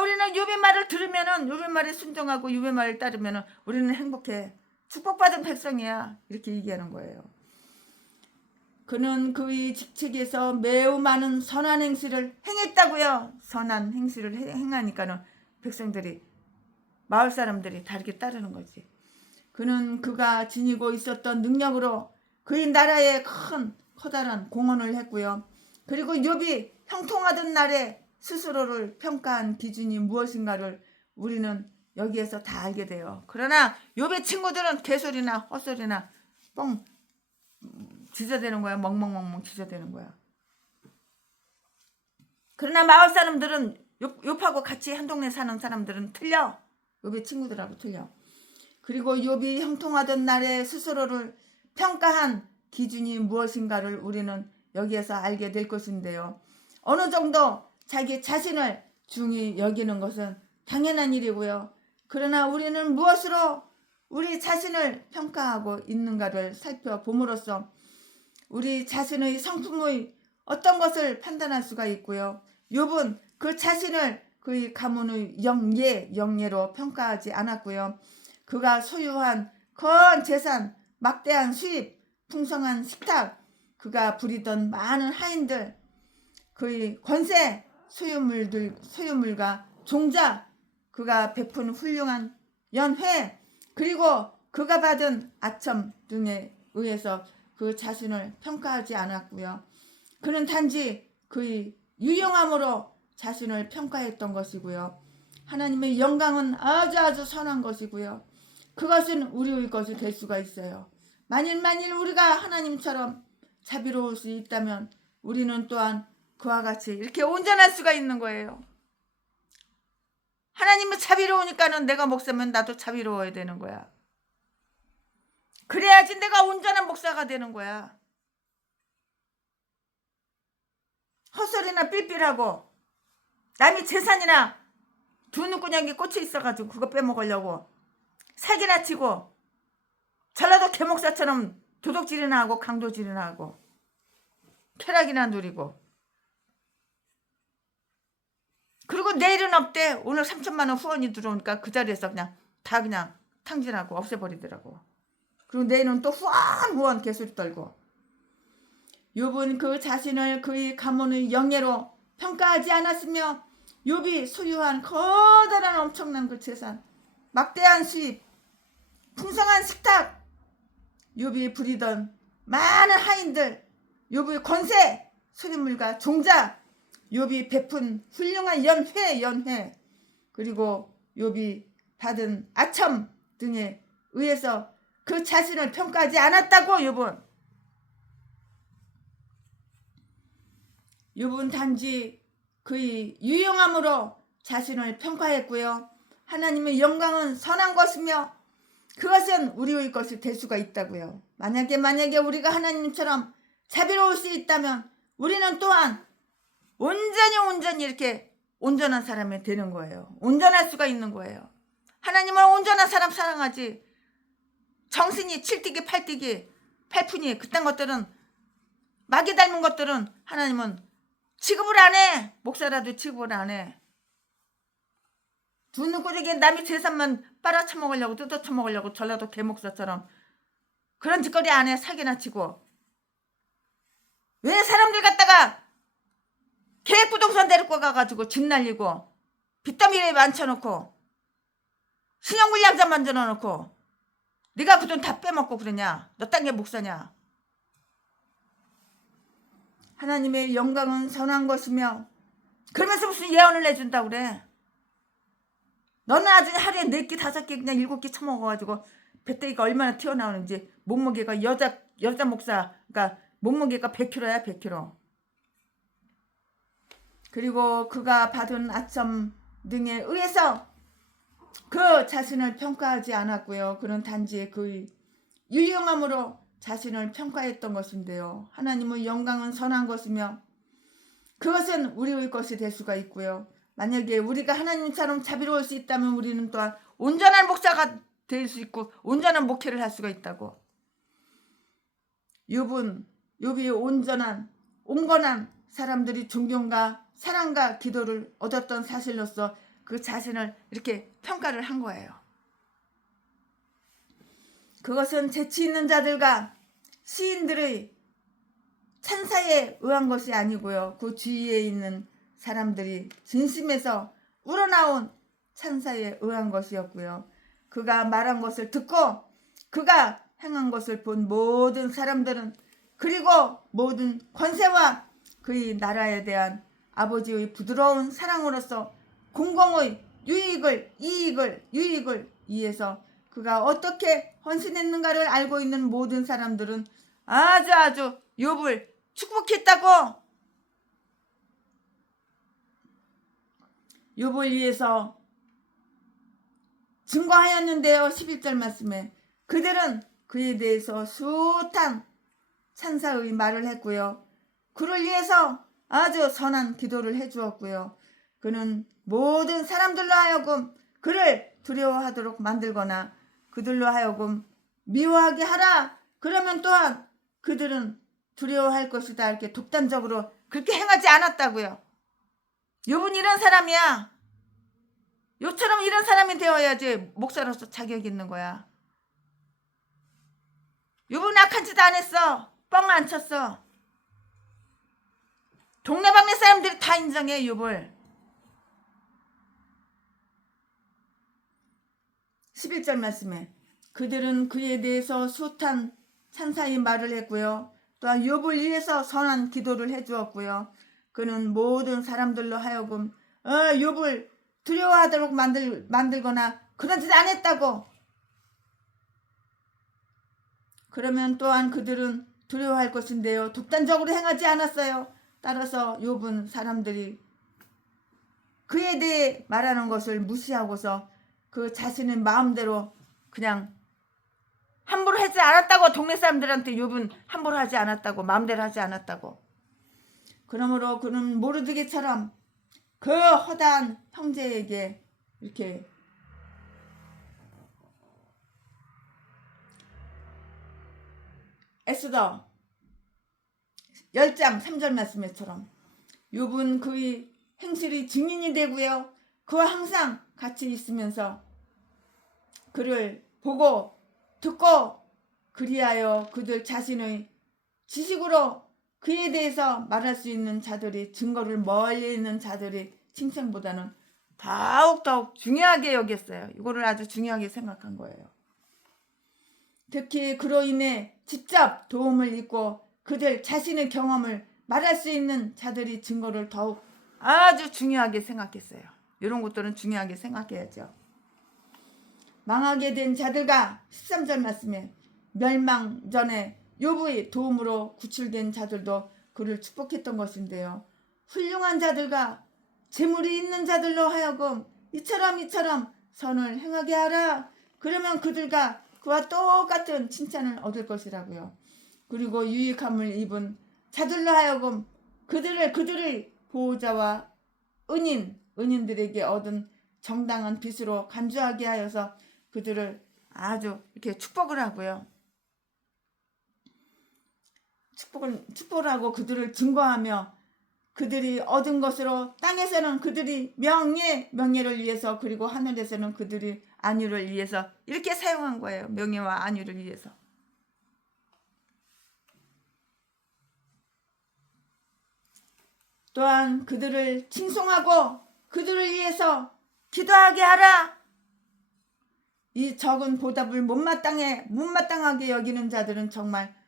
우리는 욥의 말을 들으면은 욥의 말에 순종하고 욥의 말을 따르면은 우리는 행복해. 축복받은 백성이야. 이렇게 얘기하는 거예요. 그는 그의 직책에서 매우 많은 선한 행실을 행했다고요. 선한 행실을 행하니까는 백성들이 마을 사람들이 다 이렇게 따르는 거지. 그는 그가 지니고 있었던 능력으로 그의 나라에 커다란 공헌을 했고요. 그리고 욥이 형통하던 날에 스스로를 평가한 기준이 무엇인가를 우리는 여기에서 다 알게 돼요. 그러나 욥의 친구들은 개소리나 헛소리나 뻥 지저대는 거야. 멍멍멍멍 지저대는 거야. 그러나 마을 사람들은 욥하고 같이 한 동네 사는 사람들은 틀려. 욥의 친구들하고 틀려. 그리고 욥이 형통하던 날에 스스로를 평가한 기준이 무엇인가를 우리는 여기에서 알게 될 것인데요. 어느 정도 자기 자신을 중히 여기는 것은 당연한 일이고요. 그러나 우리는 무엇으로 우리 자신을 평가하고 있는가를 살펴봄으로써 우리 자신의 성품의 어떤 것을 판단할 수가 있고요. 욥은 그 자신을 그의 가문의 영예로 평가하지 않았고요. 그가 소유한 건 재산, 막대한 수입, 풍성한 식탁, 그가 부리던 많은 하인들, 그의 권세 소유물과 종자, 그가 베푼 훌륭한 연회, 그리고 그가 받은 아첨 등에 의해서 그 자신을 평가하지 않았고요. 그는 단지 그의 유용함으로 자신을 평가했던 것이고요. 하나님의 영광은 아주 선한 것이고요. 그것은 우리의 것이 될 수가 있어요. 만일 우리가 하나님처럼 자비로울 수 있다면 우리는 또한 그와 같이 이렇게 온전할 수가 있는 거예요. 하나님은 자비로우니까는 내가 목사면 나도 자비로워야 되는 거야. 그래야지 내가 온전한 목사가 되는 거야. 헛소리나 삘삘하고 남이 재산이나 두 눈구녕에 꽂혀 있어가지고 그거 빼먹으려고 사기나 치고 전라도 개목사처럼 도둑질이나 하고 강도질이나 하고 쾌락이나 누리고, 그리고 내일은 없대. 오늘 3천만 원 후원이 들어오니까 그 자리에서 그냥 다 그냥 탕진하고 없애버리더라고. 그리고 내일은 또 후원 개소리 떨고. 욥은 그 자신을 그의 가문의 영예로 평가하지 않았으며 욥이 소유한 커다란 엄청난 그 재산, 막대한 수입, 풍성한 식탁, 욥이 부리던 많은 하인들, 욥의 권세, 소유물과 종자, 욥이 베푼 훌륭한 연회, 그리고 욥이 받은 아첨 등에 의해서 그 자신을 평가하지 않았다고. 욥은 단지 그의 유용함으로 자신을 평가했고요. 하나님의 영광은 선한 것이며 그것은 우리의 것이 될 수가 있다고요. 만약에 우리가 하나님처럼 자비로울 수 있다면 우리는 또한 온전히 이렇게 온전한 사람이 되는 거예요. 온전할 수가 있는 거예요. 하나님은 온전한 사람 사랑하지. 정신이 7뛰기 8뛰기 8푼이 그딴 것들은, 마귀 닮은 것들은 하나님은 취급을 안 해. 목사라도 취급을 안 해. 두 눈구리게 남이 재산만 빨아쳐먹으려고 뜯어쳐먹으려고 전라도 개목사처럼 그런 짓거리 안 해. 사기나 치고. 왜 사람들 갖다가 계획부동산 데리고 가가지고 집 날리고 빚더미에 만쳐놓고 신용불량자 만들어놓고 네가 그 돈 다 빼먹고 그러냐? 너 딴 게 목사냐? 하나님의 영광은 선한 것이며 그러면서 무슨 예언을 해준다고 그래? 너는 아주 하루에 4끼 5끼 그냥 7끼 처먹어가지고 배때기가 얼마나 튀어나오는지. 몸무게가 여자 목사가 몸무게가 100kg야 100kg. 그리고 그가 받은 아첨 등에 의해서 그 자신을 평가하지 않았고요. 그는 단지 그의 유용함으로 자신을 평가했던 것인데요. 하나님의 영광은 선한 것이며 그것은 우리의 것이 될 수가 있고요. 만약에 우리가 하나님처럼 자비로울 수 있다면 우리는 또한 온전한 목사가 될 수 있고 온전한 목회를 할 수가 있다고. 욥이 온건한 사람들이 존경과 사랑과 기도를 얻었던 사실로서 그 자신을 이렇게 평가를 한 거예요. 그것은 재치 있는 자들과 시인들의 찬사에 의한 것이 아니고요. 그 주위에 있는 사람들이 진심에서 우러나온 찬사에 의한 것이었고요. 그가 말한 것을 듣고 그가 행한 것을 본 모든 사람들은, 그리고 모든 권세와 그의 나라에 대한 아버지의 부드러운 사랑으로서 공공의 이익을 위해서 그가 어떻게 헌신했는가를 알고 있는 모든 사람들은 아주 욥을 축복했다고. 욥을 위해서 증거하였는데요. 11절 말씀에 그들은 그에 대해서 숱한 찬사의 말을 했고요. 그를 위해서 아주 선한 기도를 해주었고요. 그는 모든 사람들로 하여금 그를 두려워하도록 만들거나 그들로 하여금 미워하게 하라. 그러면 또한 그들은 두려워할 것이다. 이렇게 독단적으로 그렇게 행하지 않았다고요. 욥은 이런 사람이야. 욥처럼 이런 사람이 되어야지 목사로서 자격이 있는 거야. 욥은 악한 짓 안 했어. 뻥 안 쳤어. 동네방네 사람들이 다 인정해 욥을. 11절 말씀에 그들은 그에 대해서 숱한 찬사의 말을 했고요. 또한 욥을 위해서 선한 기도를 해주었고요. 그는 모든 사람들로 하여금 욥을 두려워하도록 만들거나 그런 짓 안 했다고. 그러면 또한 그들은 두려워할 것인데요. 독단적으로 행하지 않았어요. 따라서 욥은 사람들이 그에 대해 말하는 것을 무시하고서 그 자신의 마음대로 그냥 함부로 하지 않았다고. 동네 사람들한테 욥은 함부로 하지 않았다고. 마음대로 하지 않았다고. 그러므로 그는 모르드게처럼 그 허다한 형제에게 이렇게 에스더 10장 3절 말씀에처럼 욥은 그의 행실이 증인이 되고요. 그와 항상 같이 있으면서 그를 보고 듣고 그리하여 그들 자신의 지식으로 그에 대해서 말할 수 있는 자들이, 증거를 멀리 있는 자들이 칭찬보다는 더욱 중요하게 여겼어요. 이거를 아주 중요하게 생각한 거예요. 특히 그로 인해 직접 도움을 입고 그들 자신의 경험을 말할 수 있는 자들이 증거를 더욱 아주 중요하게 생각했어요. 이런 것들은 중요하게 생각해야죠. 망하게 된 자들과 13절 말씀에 멸망 전에 욥의 도움으로 구출된 자들도 그를 축복했던 것인데요. 훌륭한 자들과 재물이 있는 자들로 하여금 이처럼 선을 행하게 하라. 그러면 그들과 그와 똑같은 칭찬을 얻을 것이라고요. 그리고 유익함을 입은 자들로 하여금 그들의 보호자와 은인들에게 얻은 정당한 빚으로 간주하게 하여서 그들을 아주 이렇게 축복을 하고요. 축복을 하고 그들을 증거하며 그들이 얻은 것으로 땅에서는 그들이 명예를 위해서, 그리고 하늘에서는 그들이 안위를 위해서 이렇게 사용한 거예요. 명예와 안위를 위해서. 또한 그들을 칭송하고 그들을 위해서 기도하게 하라. 이 적은 보답을 못마땅하게 여기는 자들은 정말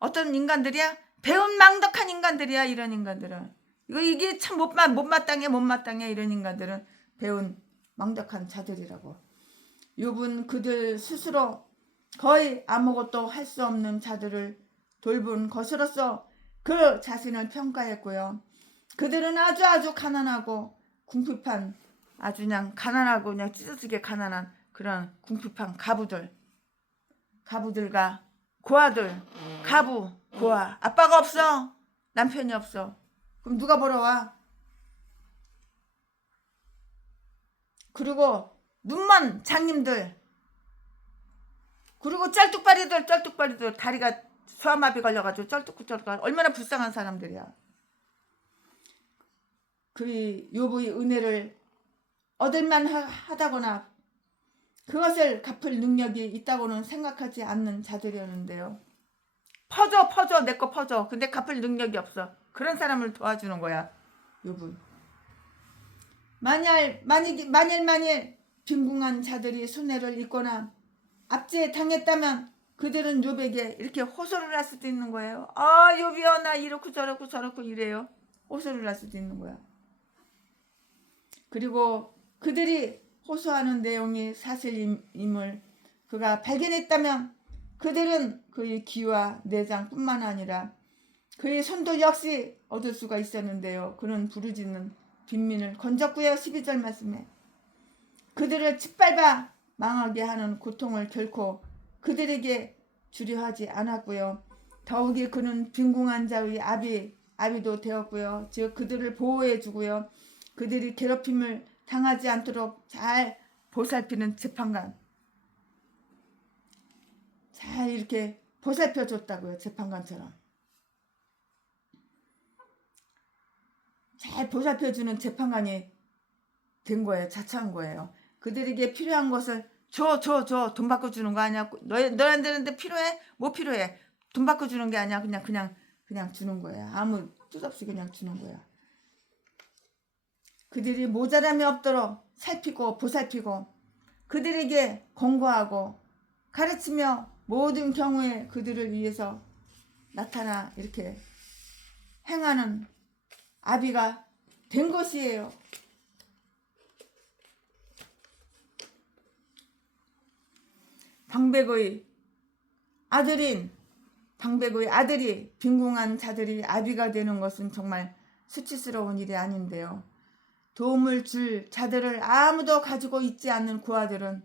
어떤 인간들이야? 배운 망덕한 인간들이야. 이런 인간들은 이게 참 못마땅해 이런 인간들은 배운 망덕한 자들이라고. 욥은 그들 스스로 거의 아무것도 할 수 없는 자들을 돌본 것으로서 그 자신을 평가했고요. 그들은 아주 가난하고 궁핍한, 아주 그냥 가난하고 그냥 찢어지게 가난한 그런 궁핍한 가부들과 고아들, 가부, 고아, 아빠가 없어, 남편이 없어. 그럼 누가 보러 와? 그리고 눈먼 장님들, 그리고 쩔뚝발이들 다리가 소아마비 걸려가지고 쩔뚝 얼마나 불쌍한 사람들이야. 그 욥의 은혜를 얻을만 하다거나 그것을 갚을 능력이 있다고는 생각하지 않는 자들이었는데요. 퍼줘 내 거 퍼줘. 근데 갚을 능력이 없어. 그런 사람을 도와주는 거야 욥은. 만일 빈궁한 자들이 손해를 입거나 압제에 당했다면 그들은 욥에게 이렇게 호소를 할 수도 있는 거예요. 욥이여, 나 이렇고 저렇고 이래요. 호소를 할 수도 있는 거야. 그리고 그들이 호소하는 내용이 사실임을 그가 발견했다면 그들은 그의 귀와 내장뿐만 아니라 그의 손도 역시 얻을 수가 있었는데요. 그는 부르짖는 빈민을 건졌고요. 12절 말씀에 그들을 짓밟아 망하게 하는 고통을 결코 그들에게 주려 하지 않았고요. 더욱이 그는 빈궁한 자의 아비도 되었고요. 즉 그들을 보호해 주고요. 그들이 괴롭힘을 당하지 않도록 잘 보살피는 재판관, 잘 이렇게 보살펴 줬다고요. 재판관처럼 잘 보살펴 주는 재판관이 된 거예요. 자처한 거예요. 그들에게 필요한 것을 줘. 돈 받고 주는 거 아니야. 너희들한테 필요해? 뭐 필요해? 돈 받고 주는 게 아니야. 그냥 주는 거예요. 아무 뜻없이 그냥 주는 거야. 그들이 모자람이 없도록 살피고 보살피고 그들에게 권고하고 가르치며 모든 경우에 그들을 위해서 나타나 이렇게 행하는 아비가 된 것이에요. 방백의 아들이 빈궁한 자들이 아비가 되는 것은 정말 수치스러운 일이 아닌데요. 도움을 줄 자들을 아무도 가지고 있지 않는 그 아들은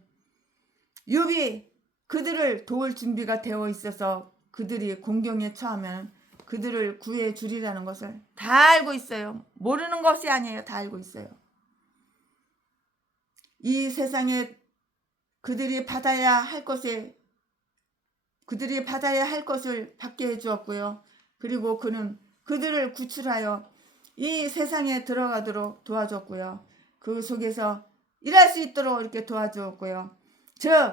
욥이 그들을 도울 준비가 되어 있어서 그들이 공경에 처하면 그들을 구해 주리라는 것을 다 알고 있어요. 모르는 것이 아니에요. 다 알고 있어요. 이 세상에 그들이 받아야 할 것을 받게 해주었고요. 그리고 그는 그들을 구출하여 이 세상에 들어가도록 도와줬고요. 그 속에서 일할 수 있도록 이렇게 도와주었고요.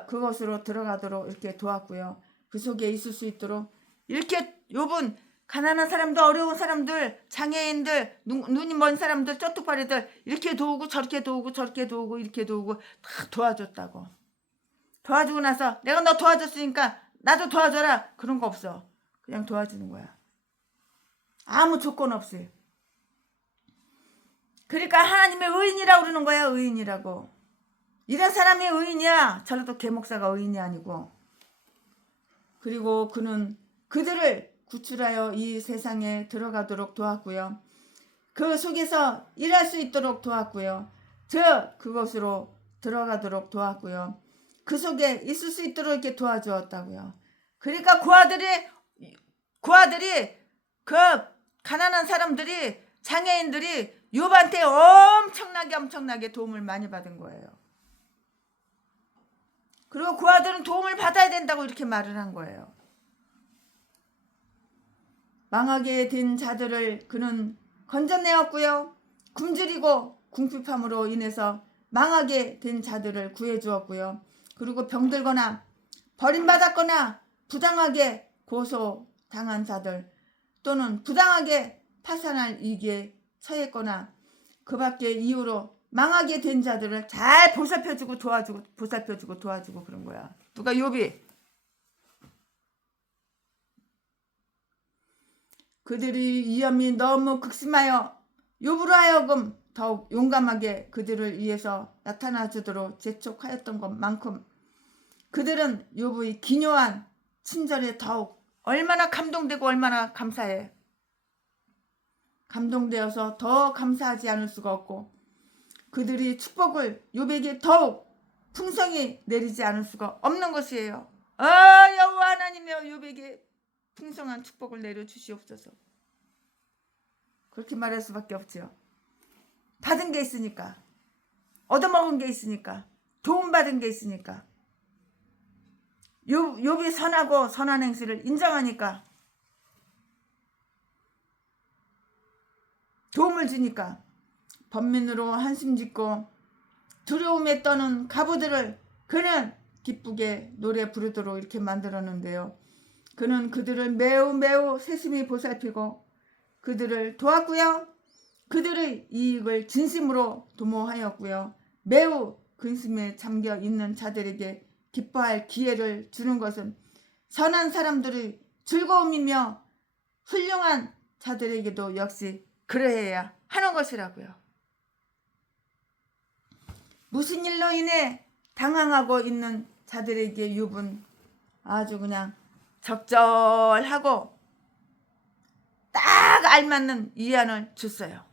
그것으로 들어가도록 이렇게 도왔고요. 그 속에 있을 수 있도록 이렇게 욥은 가난한 사람들, 어려운 사람들, 장애인들, 눈이 먼 사람들, 쩌뚝바리들 이렇게 도우고 저렇게 도우고 저렇게 도우고 이렇게 도우고 다 도와줬다고. 도와주고 나서 내가 너 도와줬으니까 나도 도와줘라. 그런 거 없어. 그냥 도와주는 거야. 아무 조건 없어요. 그러니까 하나님의 의인이라고 그러는 거야. 의인이라고. 이런 사람이 의인이야. 저래도 개목사가 의인이 아니고. 그리고 그는 그들을 구출하여 이 세상에 들어가도록 도왔고요. 그 속에서 일할 수 있도록 도왔고요. 그것으로 들어가도록 도왔고요. 그 속에 있을 수 있도록 이렇게 도와주었다고요. 그러니까 그 아들이 그 가난한 사람들이 장애인들이 욥한테 엄청나게 도움을 많이 받은 거예요. 그리고 그 아들은 도움을 받아야 된다고 이렇게 말을 한 거예요. 망하게 된 자들을 그는 건져내었고요. 굶주리고 궁핍함으로 인해서 망하게 된 자들을 구해주었고요. 그리고 병들거나 버림받았거나 부당하게 고소당한 자들 또는 부당하게 파산할 위기에 처했거나 그 밖의 이유로 망하게 된 자들을 잘 보살펴주고 도와주고 그런 거야. 누가? 욥이. 그들이 위험이 너무 극심하여 욥으로 하여금 더욱 용감하게 그들을 위해서 나타나 주도록 재촉하였던 것만큼 그들은 욥의 기묘한 친절에 더욱 얼마나 감동되고 얼마나 감사해. 감동되어서 더 감사하지 않을 수가 없고 그들이 축복을 욥에게 더욱 풍성히 내리지 않을 수가 없는 것이에요. 여호와 하나님이여 욥에게 풍성한 축복을 내려주시옵소서. 그렇게 말할 수밖에 없지요. 받은 게 있으니까, 얻어먹은 게 있으니까, 도움받은 게 있으니까, 욥이 선하고 선한 행실을 인정하니까, 도움을 주니까 번민으로 한숨 짓고 두려움에 떠는 가부들을 그는 기쁘게 노래 부르도록 이렇게 만들었는데요. 그는 그들을 매우 세심히 보살피고 그들을 도왔고요. 그들의 이익을 진심으로 도모하였고요. 매우 근심에 잠겨 있는 자들에게 기뻐할 기회를 주는 것은 선한 사람들의 즐거움이며 훌륭한 자들에게도 역시 그러해야 하는 것이라고요. 무슨 일로 인해 당황하고 있는 자들에게 욥은 아주 그냥 적절하고 딱 알맞는 위안을 줬어요.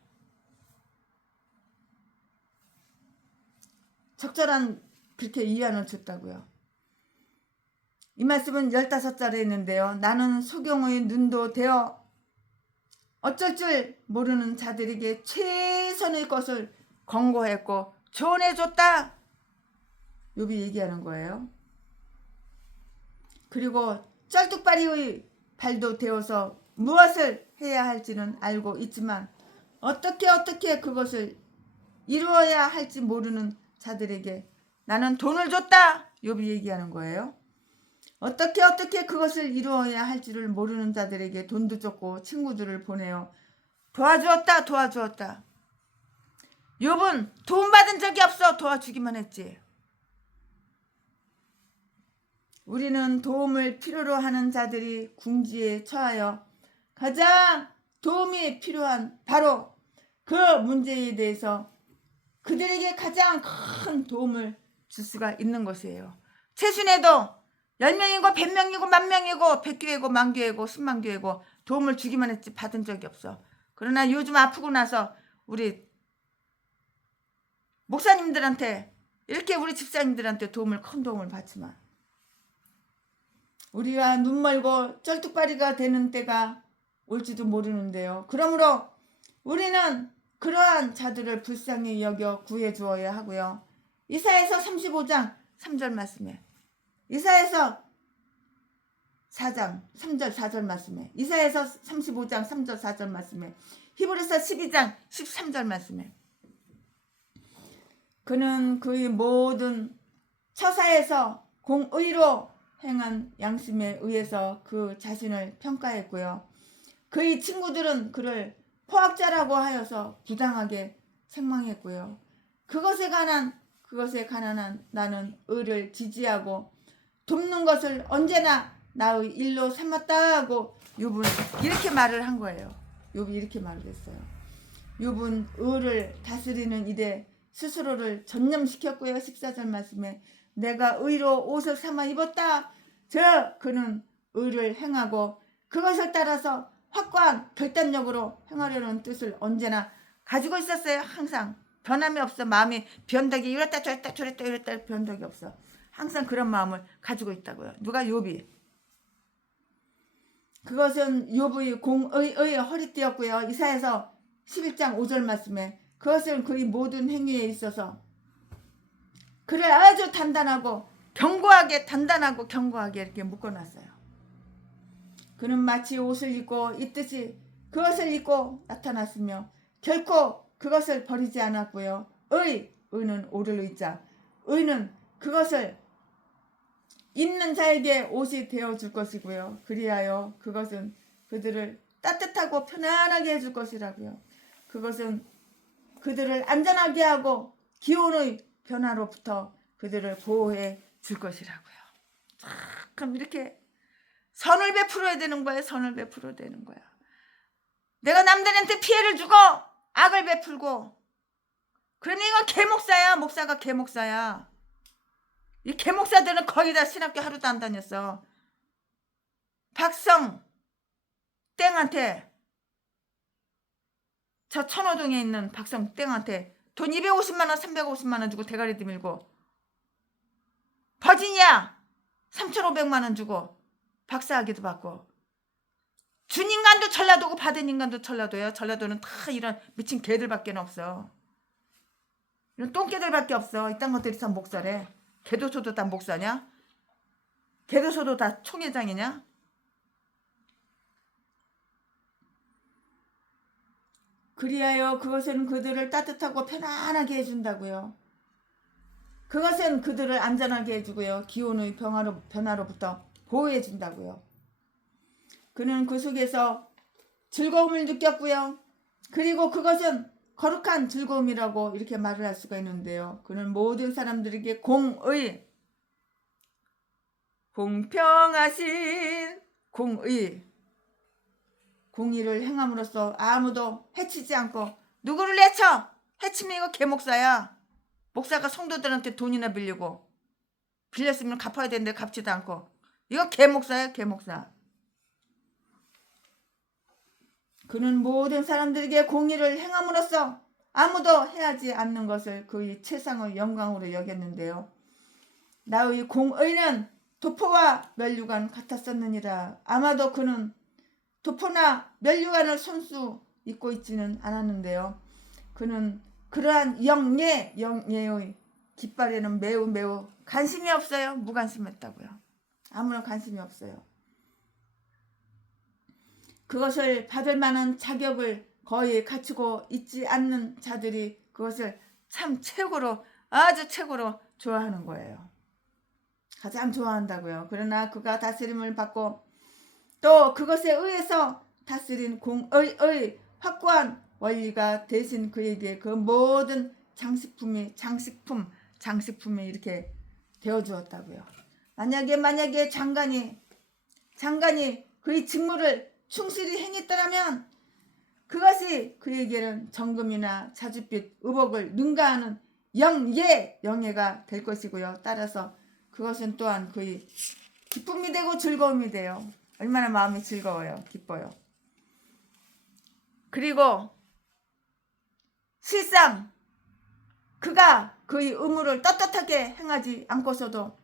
적절한 그렇게 위안을 줬다고요. 이 말씀은 15절에 있는데요. 나는 소경의 눈도 되어 어쩔 줄 모르는 자들에게 최선의 것을 권고했고 조언해줬다. 욥이 얘기하는 거예요. 그리고 쩔뚝바리의 발도 되어서 무엇을 해야 할지는 알고 있지만 어떻게 그것을 이루어야 할지 모르는 자들에게 나는 돈을 줬다. 욥이 얘기하는 거예요. 어떻게 그것을 이루어야 할지를 모르는 자들에게 돈도 줬고 친구들을 보내어 도와주었다 도와주었다. 욥은 도움받은 적이 없어. 도와주기만 했지. 우리는 도움을 필요로 하는 자들이 궁지에 처하여 가장 도움이 필요한 바로 그 문제에 대해서 그들에게 가장 큰 도움을 줄 수가 있는 것이에요. 최순애도 10명이고 100명이고 10,000명이고 100교회고 10,000교회고 100,000교회고 도움을 주기만 했지 받은 적이 없어. 그러나 요즘 아프고 나서 우리 목사님들한테 이렇게 우리 집사님들한테 큰 도움을 받지만 우리가 눈 멀고 쩔뚝발이가 되는 때가 올지도 모르는데요. 그러므로 우리는 그러한 자들을 불쌍히 여겨 구해 주어야 하고요. 이사야서 35장 3절 말씀에, 이사야서 4장 3절 4절 말씀에, 이사야서 35장 3절 4절 말씀에, 히브리서 12장 13절 말씀에, 그는 그의 모든 처사에서 공의로 행한 양심에 의해서 그 자신을 평가했고요. 그의 친구들은 그를 포악자라고 하여서 부당하게 책망했고요. 그것에 가난한 나는 의를 지지하고 돕는 것을 언제나 나의 일로 삼았다 하고 욥은 이렇게 말을 한 거예요. 욥이 이렇게 말을 했어요. 욥은 의를 다스리는 일에 스스로를 전념시켰고요. 14절 말씀에 내가 의로 옷을 삼아 입었다. 그는 의를 행하고 그것을 따라서 확고한 결단력으로 행하려는 뜻을 언제나 가지고 있었어요. 항상 변함이 없어. 마음이 변덕이 이랬다 저랬다 변덕이 없어. 항상 그런 마음을 가지고 있다고요. 누가? 욥이. 그것은 욥의 공의의 허리띠였고요. 이사야서 11장 5절 말씀에 그것은 그의 모든 행위에 있어서 그를 아주 단단하고 견고하게 이렇게 묶어놨어요. 그는 마치 옷을 입고 있듯이 그것을 입고 나타났으며 결코 그것을 버리지 않았고요. 의는 오를 의자. 의는 그것을 입는 자에게 옷이 되어줄 것이고요. 그리하여 그것은 그들을 따뜻하고 편안하게 해줄 것이라고요. 그것은 그들을 안전하게 하고 기온의 변화로부터 그들을 보호해 줄 것이라고요. 그럼 이렇게 선을 베풀어야 되는 거예요. 선을 베풀어야 되는 거야. 내가 남들한테 피해를 주고 악을 베풀고 그러니 이건 개목사야. 목사가 개목사야. 이 개목사들은 거의 다 신학교 하루도 안 다녔어. 박성 땡한테 저 천호동에 있는 박성 땡한테 돈 250만 원 350만 원 주고 대가리 들밀고 버지니아 3,500만 원 주고 박사학위도 받고 준 인간도 전라도고 받은 인간도 전라도예요. 전라도는 다 이런 미친 개들밖에 없어. 이런 똥개들밖에 없어. 이딴 것들이 다 목사래. 개도소도 다 목사냐? 개도소도 다 총회장이냐? 그리하여 그것은 그들을 따뜻하고 편안하게 해준다고요. 그것은 그들을 안전하게 해주고요. 기온의 변화로부터 보호해준다고요. 그는 그 속에서 즐거움을 느꼈고요. 그리고 그것은 거룩한 즐거움이라고 이렇게 말을 할 수가 있는데요. 그는 모든 사람들에게 공평하신 공의를 행함으로써 아무도 해치지 않고 누구를 해치면 이거 개목사야. 목사가 성도들한테 돈이나 빌렸으면 갚아야 되는데 갚지도 않고 이거 개목사야. 개목사. 그는 모든 사람들에게 공의를 행함으로써 아무도 해하지 않는 것을 그의 최상의 영광으로 여겼는데요. 나의 공의는 도포와 면류관 같았었느니라. 아마도 그는 도포나 면류관을 손수 입고 있지는 않았는데요. 그는 그러한 영예의 깃발에는 매우 관심이 없어요. 무관심했다고요. 아무런 관심이 없어요. 그것을 받을 만한 자격을 거의 갖추고 있지 않는 자들이 그것을 참 아주 최고로 좋아하는 거예요. 가장 좋아한다고요. 그러나 그가 다스림을 받고 또 그것에 의해서 다스린 공의의 확고한 원리가 대신 그에게 그 모든 장식품이 이렇게 되어주었다고요. 만약에 장관이 그의 직무를 충실히 행했더라면 그것이 그에게는 정금이나 자줏빛, 의복을 능가하는 영예가 될 것이고요. 따라서 그것은 또한 그의 기쁨이 되고 즐거움이 돼요. 얼마나 마음이 즐거워요. 기뻐요. 그리고 실상 그가 그의 의무를 떳떳하게 행하지 않고서도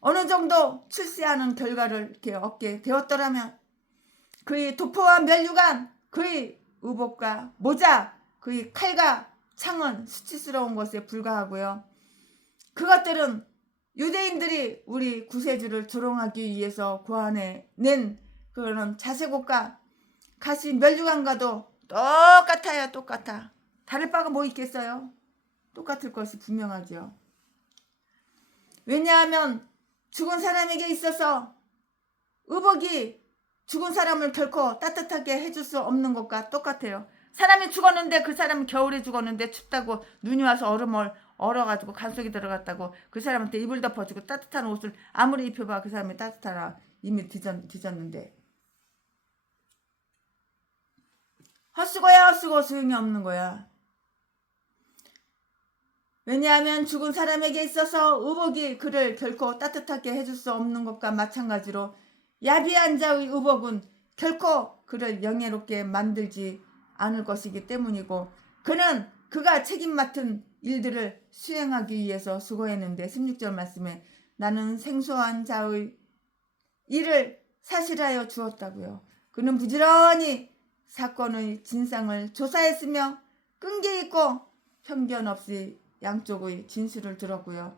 어느 정도 출세하는 결과를 이렇게 얻게 되었더라면 그의 도포와 면류관, 그의 의복과 모자, 그의 칼과 창은 수치스러운 것에 불과하고요. 그것들은 유대인들이 우리 구세주를 조롱하기 위해서 고안해낸 그런 자색옷과 가시 면류관과도 똑같아요. 똑같아. 다를 바가 뭐 있겠어요? 똑같을 것이 분명하죠. 왜냐하면 죽은 사람에게 있어서 의복이 죽은 사람을 결코 따뜻하게 해줄 수 없는 것과 똑같아요. 사람이 죽었는데 그 사람은 겨울에 죽었는데 춥다고 눈이 와서 얼음을 얼어가지고 간속에 들어갔다고 그 사람한테 이불 덮어주고 따뜻한 옷을 아무리 입혀봐 그 사람이 따뜻하라 이미 뒤졌는데 헛수고 소용이 없는 거야. 왜냐하면 죽은 사람에게 있어서 의복이 그를 결코 따뜻하게 해줄 수 없는 것과 마찬가지로 야비한 자의 의복은 결코 그를 영예롭게 만들지 않을 것이기 때문이고 그는 그가 책임 맡은 일들을 수행하기 위해서 수고했는데 16절 말씀에 나는 생소한 자의 일을 사실하여 주었다고요. 그는 부지런히 사건의 진상을 조사했으며 끈기 있고 편견 없이 양쪽의 진술을 들었고요.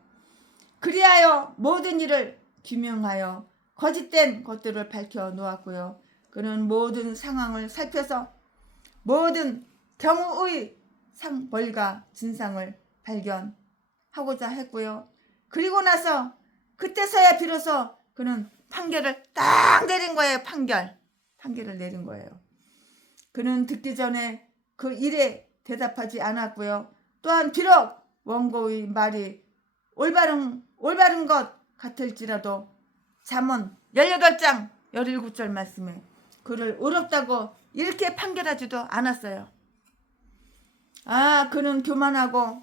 그리하여 모든 일을 규명하여 거짓된 것들을 밝혀 놓았고요. 그는 모든 상황을 살펴서 모든 경우의 상벌과 진상을 발견하고자 했고요. 그리고 나서 그때서야 비로소 그는 판결을 딱 내린 거예요. 판결을 내린 거예요. 그는 듣기 전에 그 일에 대답하지 않았고요. 또한 비록 원고의 말이 올바른 것 같을지라도 잠언 18장 17절 말씀에 그를 의롭다고 이렇게 판결하지도 않았어요. 그는 교만하고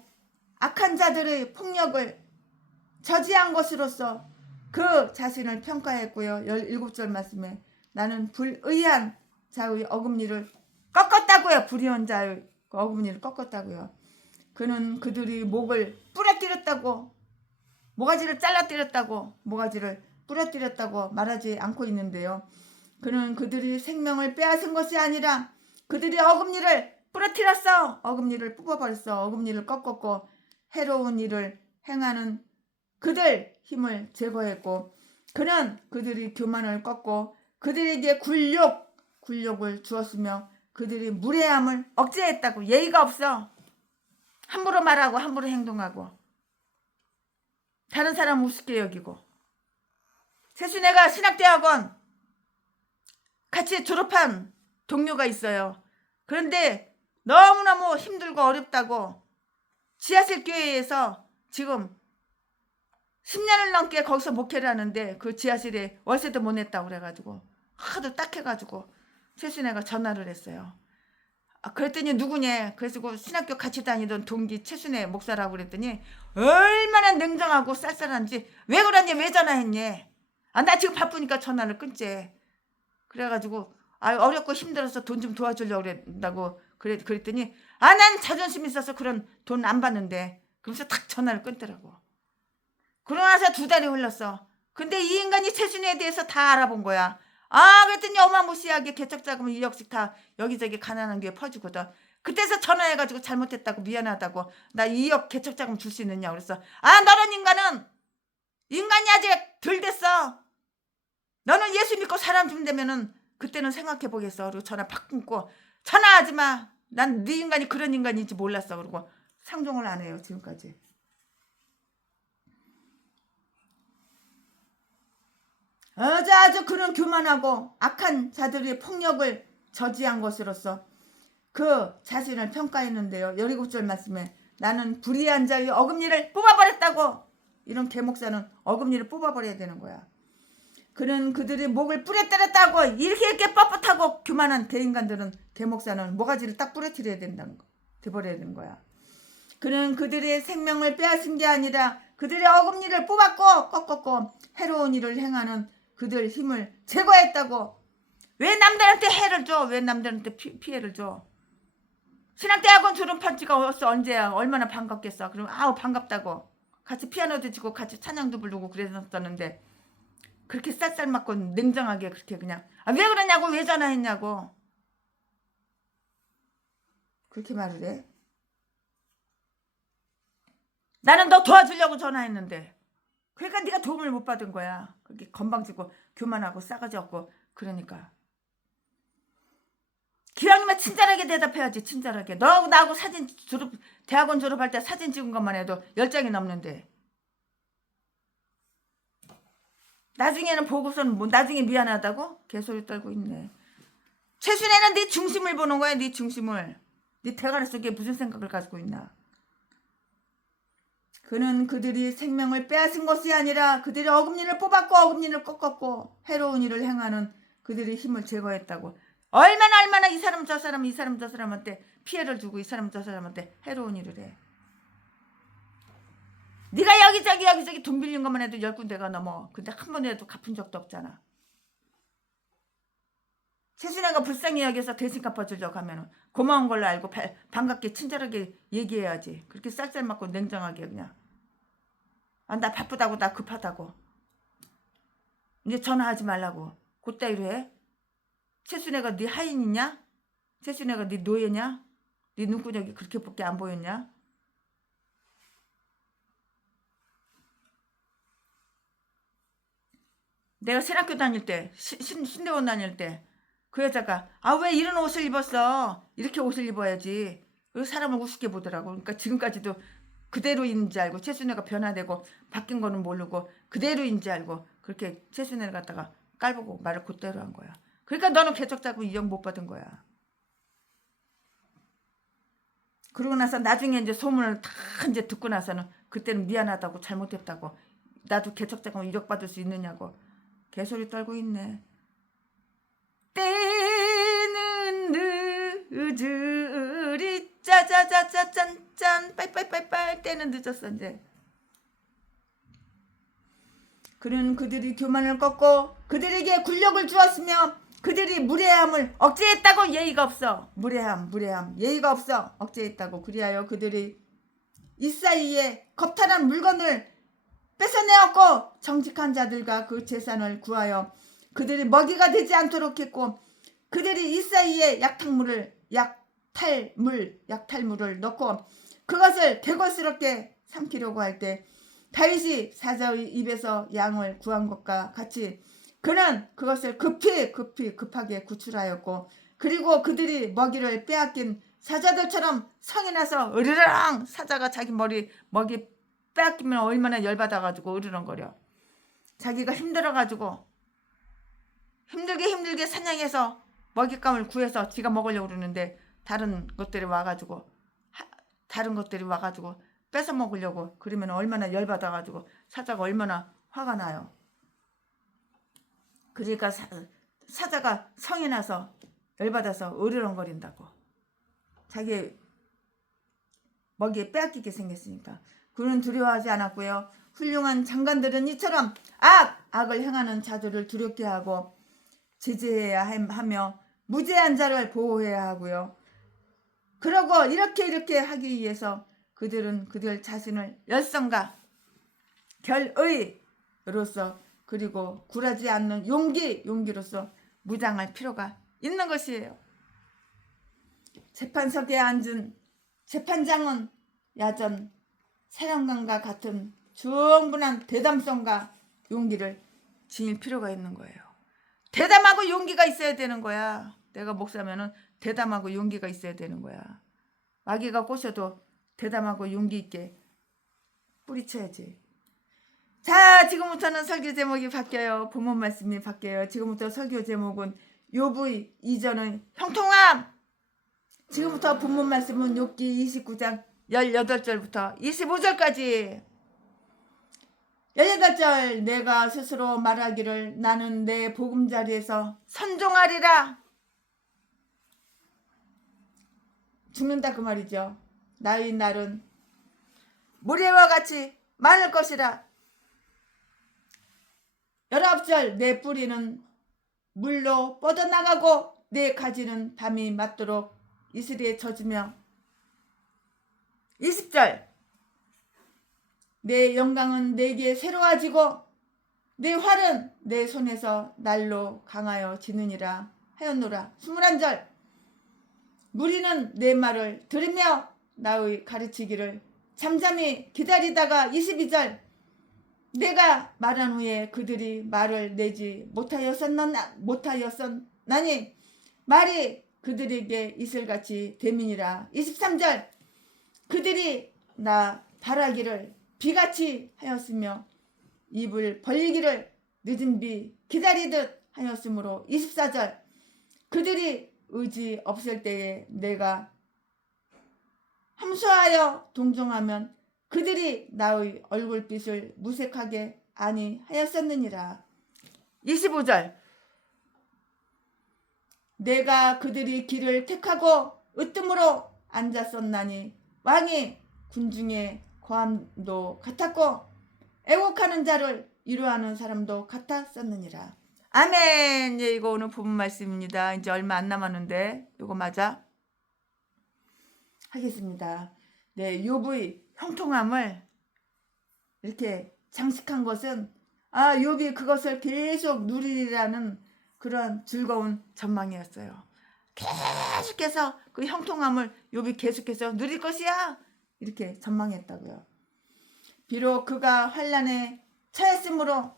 악한 자들의 폭력을 저지한 것으로서 그 자신을 평가했고요. 17절 말씀에 나는 불의한 자의 어금니를 꺾었다고요. 불의한 자의 어금니를 꺾었다고요. 그는 그들이 목을 부러뜨렸다고 모가지를 잘라뜨렸다고 모가지를 부러뜨렸다고 말하지 않고 있는데요. 그는 그들이 생명을 빼앗은 것이 아니라 그들이 어금니를 부러뜨렸어. 어금니를 뽑아버렸어. 어금니를 꺾었고 해로운 일을 행하는 그들 힘을 제거했고 그는 그들이 교만을 꺾고 그들에게 굴욕을 주었으며 그들이 무례함을 억제했다고. 예의가 없어. 함부로 말하고 함부로 행동하고 다른 사람 우습게 여기고. 세순애가 신학대학원 같이 졸업한 동료가 있어요. 그런데 너무너무 힘들고 어렵다고 지하실 교회에서 지금 10년을 넘게 거기서 목회를 하는데 그 지하실에 월세도 못 냈다고 그래가지고 하도 딱해가지고 세순애가 전화를 했어요. 그랬더니 누구냐? 그래서 신학교 같이 다니던 동기 최순애 목사라고 그랬더니 얼마나 냉정하고 쌀쌀한지 왜 그러니 왜 전화했니? 나 지금 바쁘니까 전화를 끊지. 그래가지고 어렵고 힘들어서 돈 좀 도와주려고 그랬다고 그랬더니 난 자존심 있어서 그런 돈 안 받는데 그러면서 탁 전화를 끊더라고. 그러고 나서 2달이 흘렀어. 근데 이 인간이 최순애에 대해서 다 알아본 거야. 그랬더니 어마무시하게 개척자금 2억씩 다 여기저기 가난한 교회 퍼주거든. 그때서 전화해가지고 잘못했다고 미안하다고 나 2억 개척자금 줄 수 있느냐 그랬어. 너는 인간이 아직 덜 됐어. 너는 예수 믿고 사람 준다면은 그때는 생각해 보겠어. 그리고 전화 팍 끊고 전화하지 마. 난 네 인간이 그런 인간인지 몰랐어. 그리고 상종을 안 해요 지금까지. 아주 그는 교만하고 악한 자들의 폭력을 저지한 것으로서 그 자신을 평가했는데요. 17절 말씀에 나는 불의한 자의 어금니를 뽑아버렸다고. 이런 개목사는 어금니를 뽑아버려야 되는 거야. 그는 그들의 목을 부러뜨렸다고. 이렇게 뻣뻣하고 교만한 대인간들은 대목사는 모가지를 딱 부러뜨려야 된다는 거. 돼버려야 되는 거야. 그는 그들의 생명을 빼앗은 게 아니라 그들의 어금니를 뽑았고 꺾었고 해로운 일을 행하는 그들 힘을 제거했다고. 왜 남들한테 해를 줘? 왜 남들한테 피해를 줘? 신학대학원 졸업한 지가 언제야? 얼마나 반갑겠어. 그럼 아우 반갑다고. 같이 피아노도 치고 같이 찬양도 부르고 그랬었는데 그렇게 쌀쌀 맞고 냉정하게 그렇게 그냥 왜 그러냐고, 왜 전화했냐고 그렇게 말을 해. 나는 너 도와주려고 전화했는데. 그러니까 네가 도움을 못 받은 거야. 그렇게 건방지고 교만하고 싸가지 없고. 그러니까 기왕이면 친절하게 대답해야지. 친절하게. 너하고 나하고 대학원 졸업할 때 사진 찍은 것만 해도 10장이 넘는데 나중에는 보고서는 뭐 나중에 미안하다고? 개소리 떨고 있네. 최순애는 네 중심을 보는 거야. 네 중심을. 네 대가리 속에 무슨 생각을 가지고 있나. 그는 그들이 생명을 빼앗은 것이 아니라 그들의 어금니를 뽑았고 어금니를 꺾었고 해로운 일을 행하는 그들의 힘을 제거했다고. 얼마나 이 사람 저 사람한테 피해를 주고 이 사람 저 사람한테 해로운 일을 해. 네가 여기저기 돈 빌린 것만 해도 10군데가 넘어. 근데 한 번이라도 갚은 적도 없잖아. 최순애가 불쌍히 여기서 대신 갚아주려고 하면 고마운 걸로 알고 반갑게 친절하게 얘기해야지. 그렇게 쌀쌀 맞고 냉정하게 그냥. 나 바쁘다고, 나 급하다고. 이제 전화하지 말라고. 그따위로 해? 최순애가 네 하인이냐? 최순애가 네 노예냐? 네 눈구녕이 그렇게밖에 안 보였냐? 내가 신학교 다닐 때, 신대원 다닐 때 그 여자가 왜 이런 옷을 입었어? 이렇게 옷을 입어야지. 그 사람을 우습게 보더라고. 그러니까 지금까지도 그대로인지 알고 최순애가 변화되고 바뀐 거는 모르고 그대로인지 알고 그렇게 최순애를 갖다가 깔보고 말을 그대로 한 거야. 그러니까 너는 개척자고 이용 못 받은 거야. 그러고 나서 나중에 이제 소문을 다 이제 듣고 나서는 그때는 미안하다고 잘못했다고. 나도 개척자고 이력 받을 수 있느냐고. 개소리 떨고 있네. 때는 늦으리 짜자자자 짠짠 빨빨빨빨. 때는 늦었어 이제. 그는 그들이 교만을 꺾고 그들에게 굴력을 주었으며 그들이 무례함을 억제했다고. 예의가 없어. 무례함 예의가 없어. 억제했다고. 그리하여 그들이 이 사이에 겁탈한 물건을 뺏어내었고 정직한 자들과 그 재산을 구하여 그들이 먹이가 되지 않도록 했고 그들이 이 사이에 약탈물을 넣고 그것을 개걸스럽게 삼키려고 할 때 다윗이 사자의 입에서 양을 구한 것과 같이 그는 그것을 급하게 구출하였고 그리고 그들이 먹이를 빼앗긴 사자들처럼 성이 나서 으르렁. 사자가 자기 먹이 빼앗기면 얼마나 열받아가지고 으르렁거려. 자기가 힘들어가지고 힘들게 사냥해서 먹잇감을 구해서 지가 먹으려고 그러는데 다른 것들이 와가지고 뺏어 먹으려고 그러면 얼마나 열받아가지고 사자가 얼마나 화가 나요. 그러니까 사자가 성이 나서 열받아서 으르렁거린다고. 자기 먹이에 빼앗기게 생겼으니까. 그는 두려워하지 않았고요. 훌륭한 장관들은 이처럼 악을 행하는 자들을 두렵게 하고 제재해야 하며 무죄한 자를 보호해야 하고요. 그러고 이렇게 하기 위해서 그들은 그들 자신을 열성과 결의로서 그리고 굴하지 않는 용기로서 무장할 필요가 있는 것이에요. 재판석에 앉은 재판장은 야전 사령관과 같은 충분한 대담성과 용기를 지닐 필요가 있는 거예요. 대담하고 용기가 있어야 되는 거야. 내가 목사면은 대담하고 용기가 있어야 되는 거야. 마귀가 꼬셔도 대담하고 용기 있게 뿌리쳐야지. 자, 지금부터는 설교 제목이 바뀌어요. 본문 말씀이 바뀌어요. 지금부터 설교 제목은 욥의 이전의 형통함. 지금부터 본문 말씀은 욥기 29장 18절부터 25절까지. 18절. 내가 스스로 말하기를 나는 내 보금자리에서 선종하리라. 죽는다 그 말이죠. 나의 날은 모래와 같이 많을 것이라. 19절. 내 뿌리는 물로 뻗어나가고 내 가지는 밤이 맞도록 이슬에 젖으며. 20절. 내 영광은 내게 새로워지고 내 활은 내 손에서 날로 강하여 지느니라 하였노라. 21절. 무리는 내 말을 들으며 나의 가르치기를 잠잠히 기다리다가. 22절. 내가 말한 후에 그들이 말을 내지 못하였었나니 말이 그들에게 이슬같이 됨이니라. 23절. 그들이 나 바라기를 비같이 하였으며 입을 벌리기를 늦은 비 기다리듯 하였으므로. 24절. 그들이 의지 없을 때에 내가 함소하여 동정하면 그들이 나의 얼굴빛을 무색하게 아니하였었느니라. 25절. 내가 그들이 길을 택하고 으뜸으로 앉았었나니 왕이 군중의 거함도 같았고 애곡하는 자를 위로하는 사람도 같았었느니라. 아멘. 예, 이거 오늘 본문 말씀입니다. 이제 얼마 안 남았는데 이거 맞아? 하겠습니다. 네, 욥의 형통함을 이렇게 장식한 것은 욥이 그것을 계속 누리리라는 그런 즐거운 전망이었어요. 계속해서 그 형통함을 욥이 계속해서 누릴 것이야 이렇게 전망했다고요. 비록 그가 환난에 처했으므로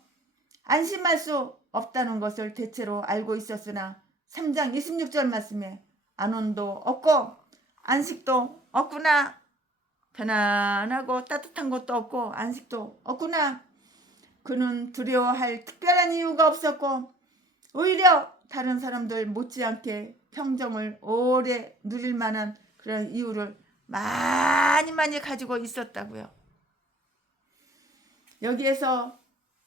안심할 수 없다는 것을 대체로 알고 있었으나 3장 26절 말씀에 안온도 없고 안식도 없구나. 편안하고 따뜻한 것도 없고 안식도 없구나. 그는 두려워할 특별한 이유가 없었고 오히려 다른 사람들 못지않게 평정을 오래 누릴 만한 그런 이유를 많이 가지고 있었다고요. 여기에서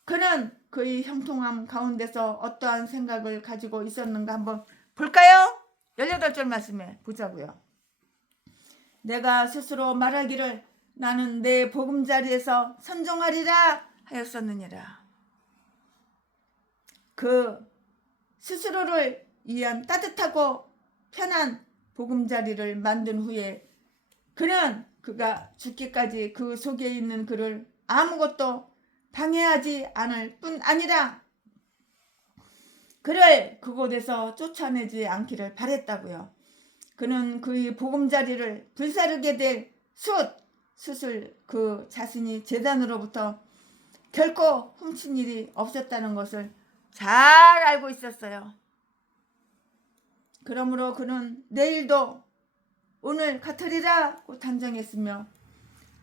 그는 그의 형통함 가운데서 어떠한 생각을 가지고 있었는가 한번 볼까요? 18절 말씀에 보자고요. 내가 스스로 말하기를 나는 내 보금자리에서 선종하리라 하였었느니라. 그 스스로를 위한 따뜻하고 편한 보금자리를 만든 후에 그가 죽기까지 그 속에 있는 그를 아무것도 방해하지 않을 뿐 아니라 그를 그곳에서 쫓아내지 않기를 바랬다고요. 그는 그의 보금자리를 불사르게 될 숫을 그 자신이 제단으로부터 결코 훔친 일이 없었다는 것을 잘 알고 있었어요. 그러므로 그는 내일도 오늘 같으리라고 단정했으며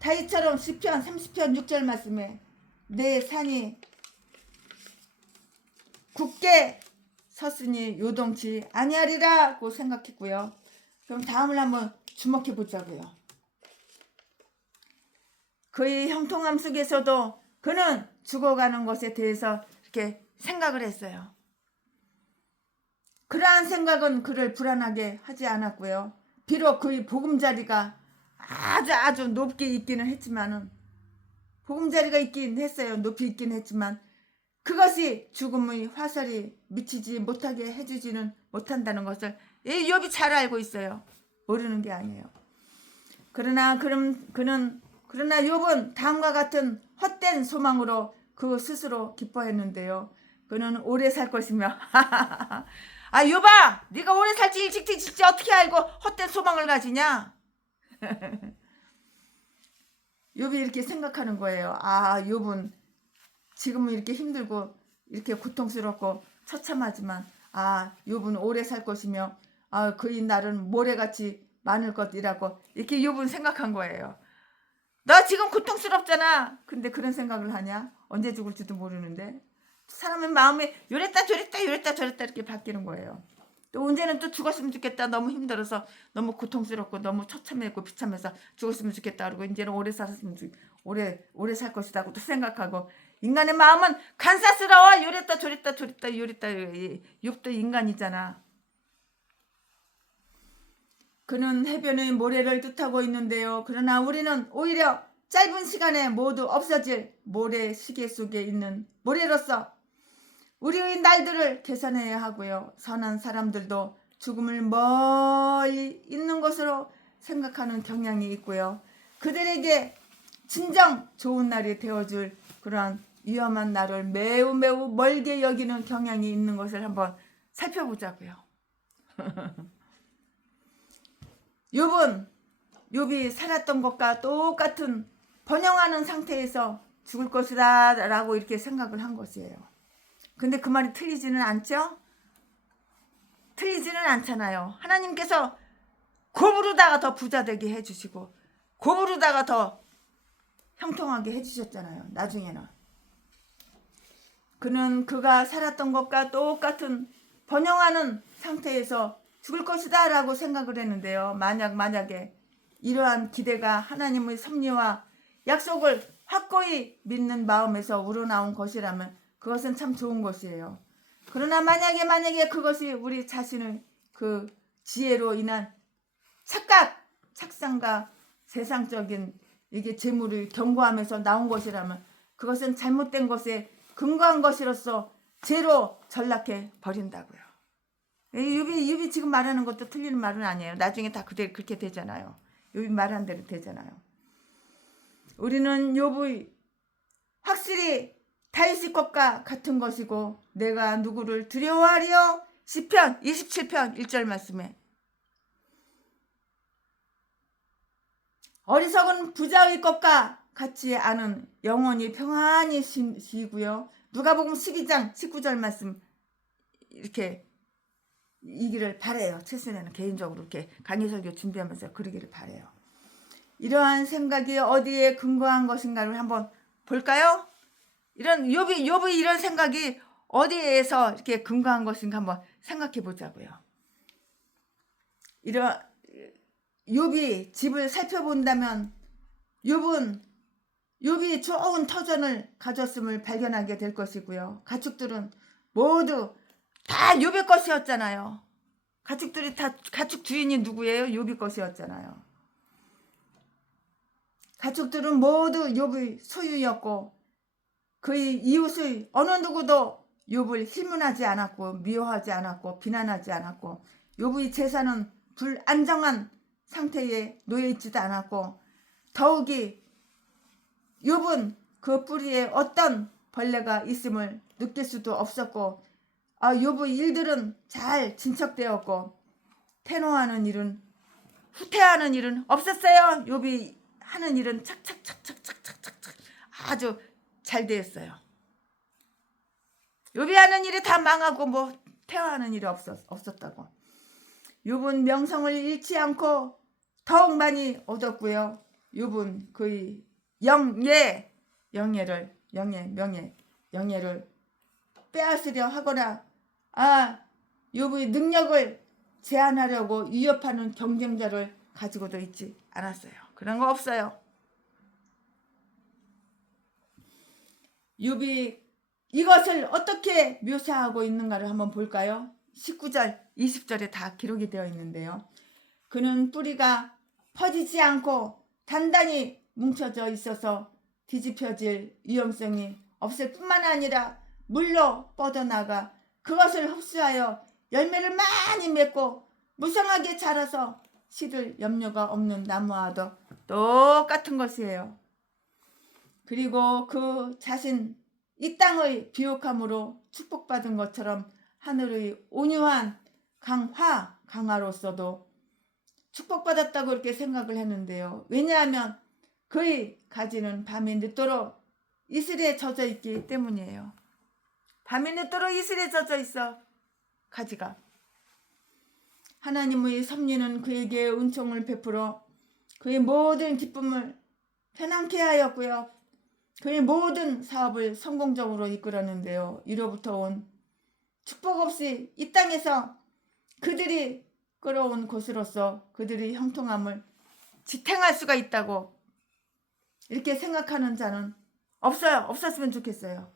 다윗처럼 시편 30편 6절 말씀에 내 산이 굳게 섰으니 요동치 아니하리라고 생각했고요. 그럼 다음을 한번 주목해 보자고요. 그의 형통함 속에서도 그는 죽어가는 것에 대해서 이렇게 생각을 했어요. 그러한 생각은 그를 불안하게 하지 않았고요. 비록 그의 보금자리가 아주 높게 있기는 했지만은 보금자리가 있긴 했어요. 높이 있긴 했지만 그것이 죽음의 화살이 미치지 못하게 해주지는 못한다는 것을 욥이 잘 알고 있어요. 모르는 게 아니에요. 그러나 욥은 다음과 같은 헛된 소망으로 그 스스로 기뻐했는데요. 그는 오래 살 것이며 욥아, 네가 오래 살지 일찍 뒤질지 어떻게 알고 헛된 소망을 가지냐? 욥이 이렇게 생각하는 거예요. 욥은 지금은 이렇게 힘들고 이렇게 고통스럽고 처참하지만 욥은 오래 살 것이며 그의 날은 모래같이 많을 것이라고 이렇게 욥은 생각한 거예요. 너 지금 고통스럽잖아. 근데 그런 생각을 하냐? 언제 죽을지도 모르는데 사람의 마음이 요랬다 저랬다 이렇게 바뀌는 거예요. 또 언제는 또 죽었으면 좋겠다. 너무 힘들어서 너무 고통스럽고 너무 처참했고 비참해서 죽었으면 좋겠다. 그러고 이제는 오래 살았으면 오래 살 것이라고 또 생각하고 인간의 마음은 간사스러워. 요랬다 저랬다 요랬다 욕도 인간이잖아. 그는 해변의 모래를 뜻하고 있는데요. 그러나 우리는 오히려 짧은 시간에 모두 없어질 모래시계 속에 있는 모래로서 우리의 날들을 계산해야 하고요. 선한 사람들도 죽음을 멀리 있는 것으로 생각하는 경향이 있고요. 그들에게 진정 좋은 날이 되어줄 그러한 위험한 날을 매우 멀게 여기는 경향이 있는 것을 한번 살펴보자고요. 욥이 살았던 것과 똑같은 번영하는 상태에서 죽을 것이다 라고 이렇게 생각을 한 것이에요. 근데 그 말이 틀리지는 않죠? 틀리지는 않잖아요. 하나님께서 곱으로다가 더 부자되게 해주시고 곱으로다가 더 형통하게 해주셨잖아요. 나중에는. 그는 그가 살았던 것과 똑같은 번영하는 상태에서 죽을 것이다 라고 생각을 했는데요. 만약에 이러한 기대가 하나님의 섭리와 약속을 확고히 믿는 마음에서 우러나온 것이라면 그것은 참 좋은 것이에요. 그러나 만약에 그것이 우리 자신의 그 지혜로 인한 착상과 세상적인 이게 재물을 경고하면서 나온 것이라면 그것은 잘못된 것에 근거한 것이로서 죄로 전락해 버린다고요. 욥이 지금 말하는 것도 틀리는 말은 아니에요. 나중에 다 그렇게 되잖아요. 욥이 말한 대로 되잖아요. 우리는 욥의 확실히 다윗의 것과 같은 것이고 내가 누구를 두려워하리요? 시편 27편 1절 말씀에 어리석은 부자의 것과 같지 않은 영원히 평안히 쉬고요. 누가복음 12장 19절 말씀 이렇게 이기를 바래요. 최선에는 개인적으로 이렇게 강의설교 준비하면서 그러기를 바래요. 이러한 생각이 어디에 근거한 것인가를 한번 볼까요? 이런 욥의 이런 생각이 어디에서 이렇게 근거한 것인가 한번 생각해 보자고요. 욥이 집을 살펴본다면 욥이 좋은 터전을 가졌음을 발견하게 될 것이고요. 가축들은 모두 다 욥의 것이었잖아요. 가축들이 다 가축 주인이 누구예요? 욥의 것이었잖아요. 가축들은 모두 욥의 소유였고 그의 이웃의 어느 누구도 욥을 힐문하지 않았고 미워하지 않았고 비난하지 않았고 욥의 재산은 불안정한 상태에 놓여있지도 않았고 더욱이 욥은 그 뿌리에 어떤 벌레가 있음을 느낄 수도 없었고 욥의 일들은 잘 진척되었고 태노하는 일은 후퇴하는 일은 없었어요. 욥이 하는 일은 착착착착착착착 아주 잘 되었어요. 욥이 하는 일이 다 망하고 뭐 퇴화하는 일이 없었다고. 욥은 명성을 잃지 않고 더욱 많이 얻었고요. 욥은 그의 영예를 빼앗으려 하거나 욥의 능력을 제한하려고 위협하는 경쟁자를 가지고도 있지 않았어요. 그런 거 없어요. 욥이 이것을 어떻게 묘사하고 있는가를 한번 볼까요? 19절, 20절에 다 기록이 되어 있는데요. 그는 뿌리가 퍼지지 않고 단단히 뭉쳐져 있어서 뒤집혀질 위험성이 없을 뿐만 아니라 물로 뻗어나가 그것을 흡수하여 열매를 많이 맺고 무성하게 자라서 시들 염려가 없는 나무와도 똑같은 것이에요. 그리고 그 자신 이 땅의 비옥함으로 축복받은 것처럼 하늘의 온유한 강화로서도 축복받았다고 이렇게 생각을 했는데요. 왜냐하면 그의 가지는 밤이 늦도록 이슬에 젖어 있기 때문이에요. 밤이 늦도록 이슬에 젖어 있어 가지가. 하나님의 섭리는 그에게 은총을 베풀어 그의 모든 기쁨을 편안케 하였고요. 그의 모든 사업을 성공적으로 이끌었는데요. 이로부터 온 축복 없이 이 땅에서 그들이 끌어온 곳으로서 그들이 형통함을 지탱할 수가 있다고 이렇게 생각하는 자는 없어요. 없었으면 좋겠어요.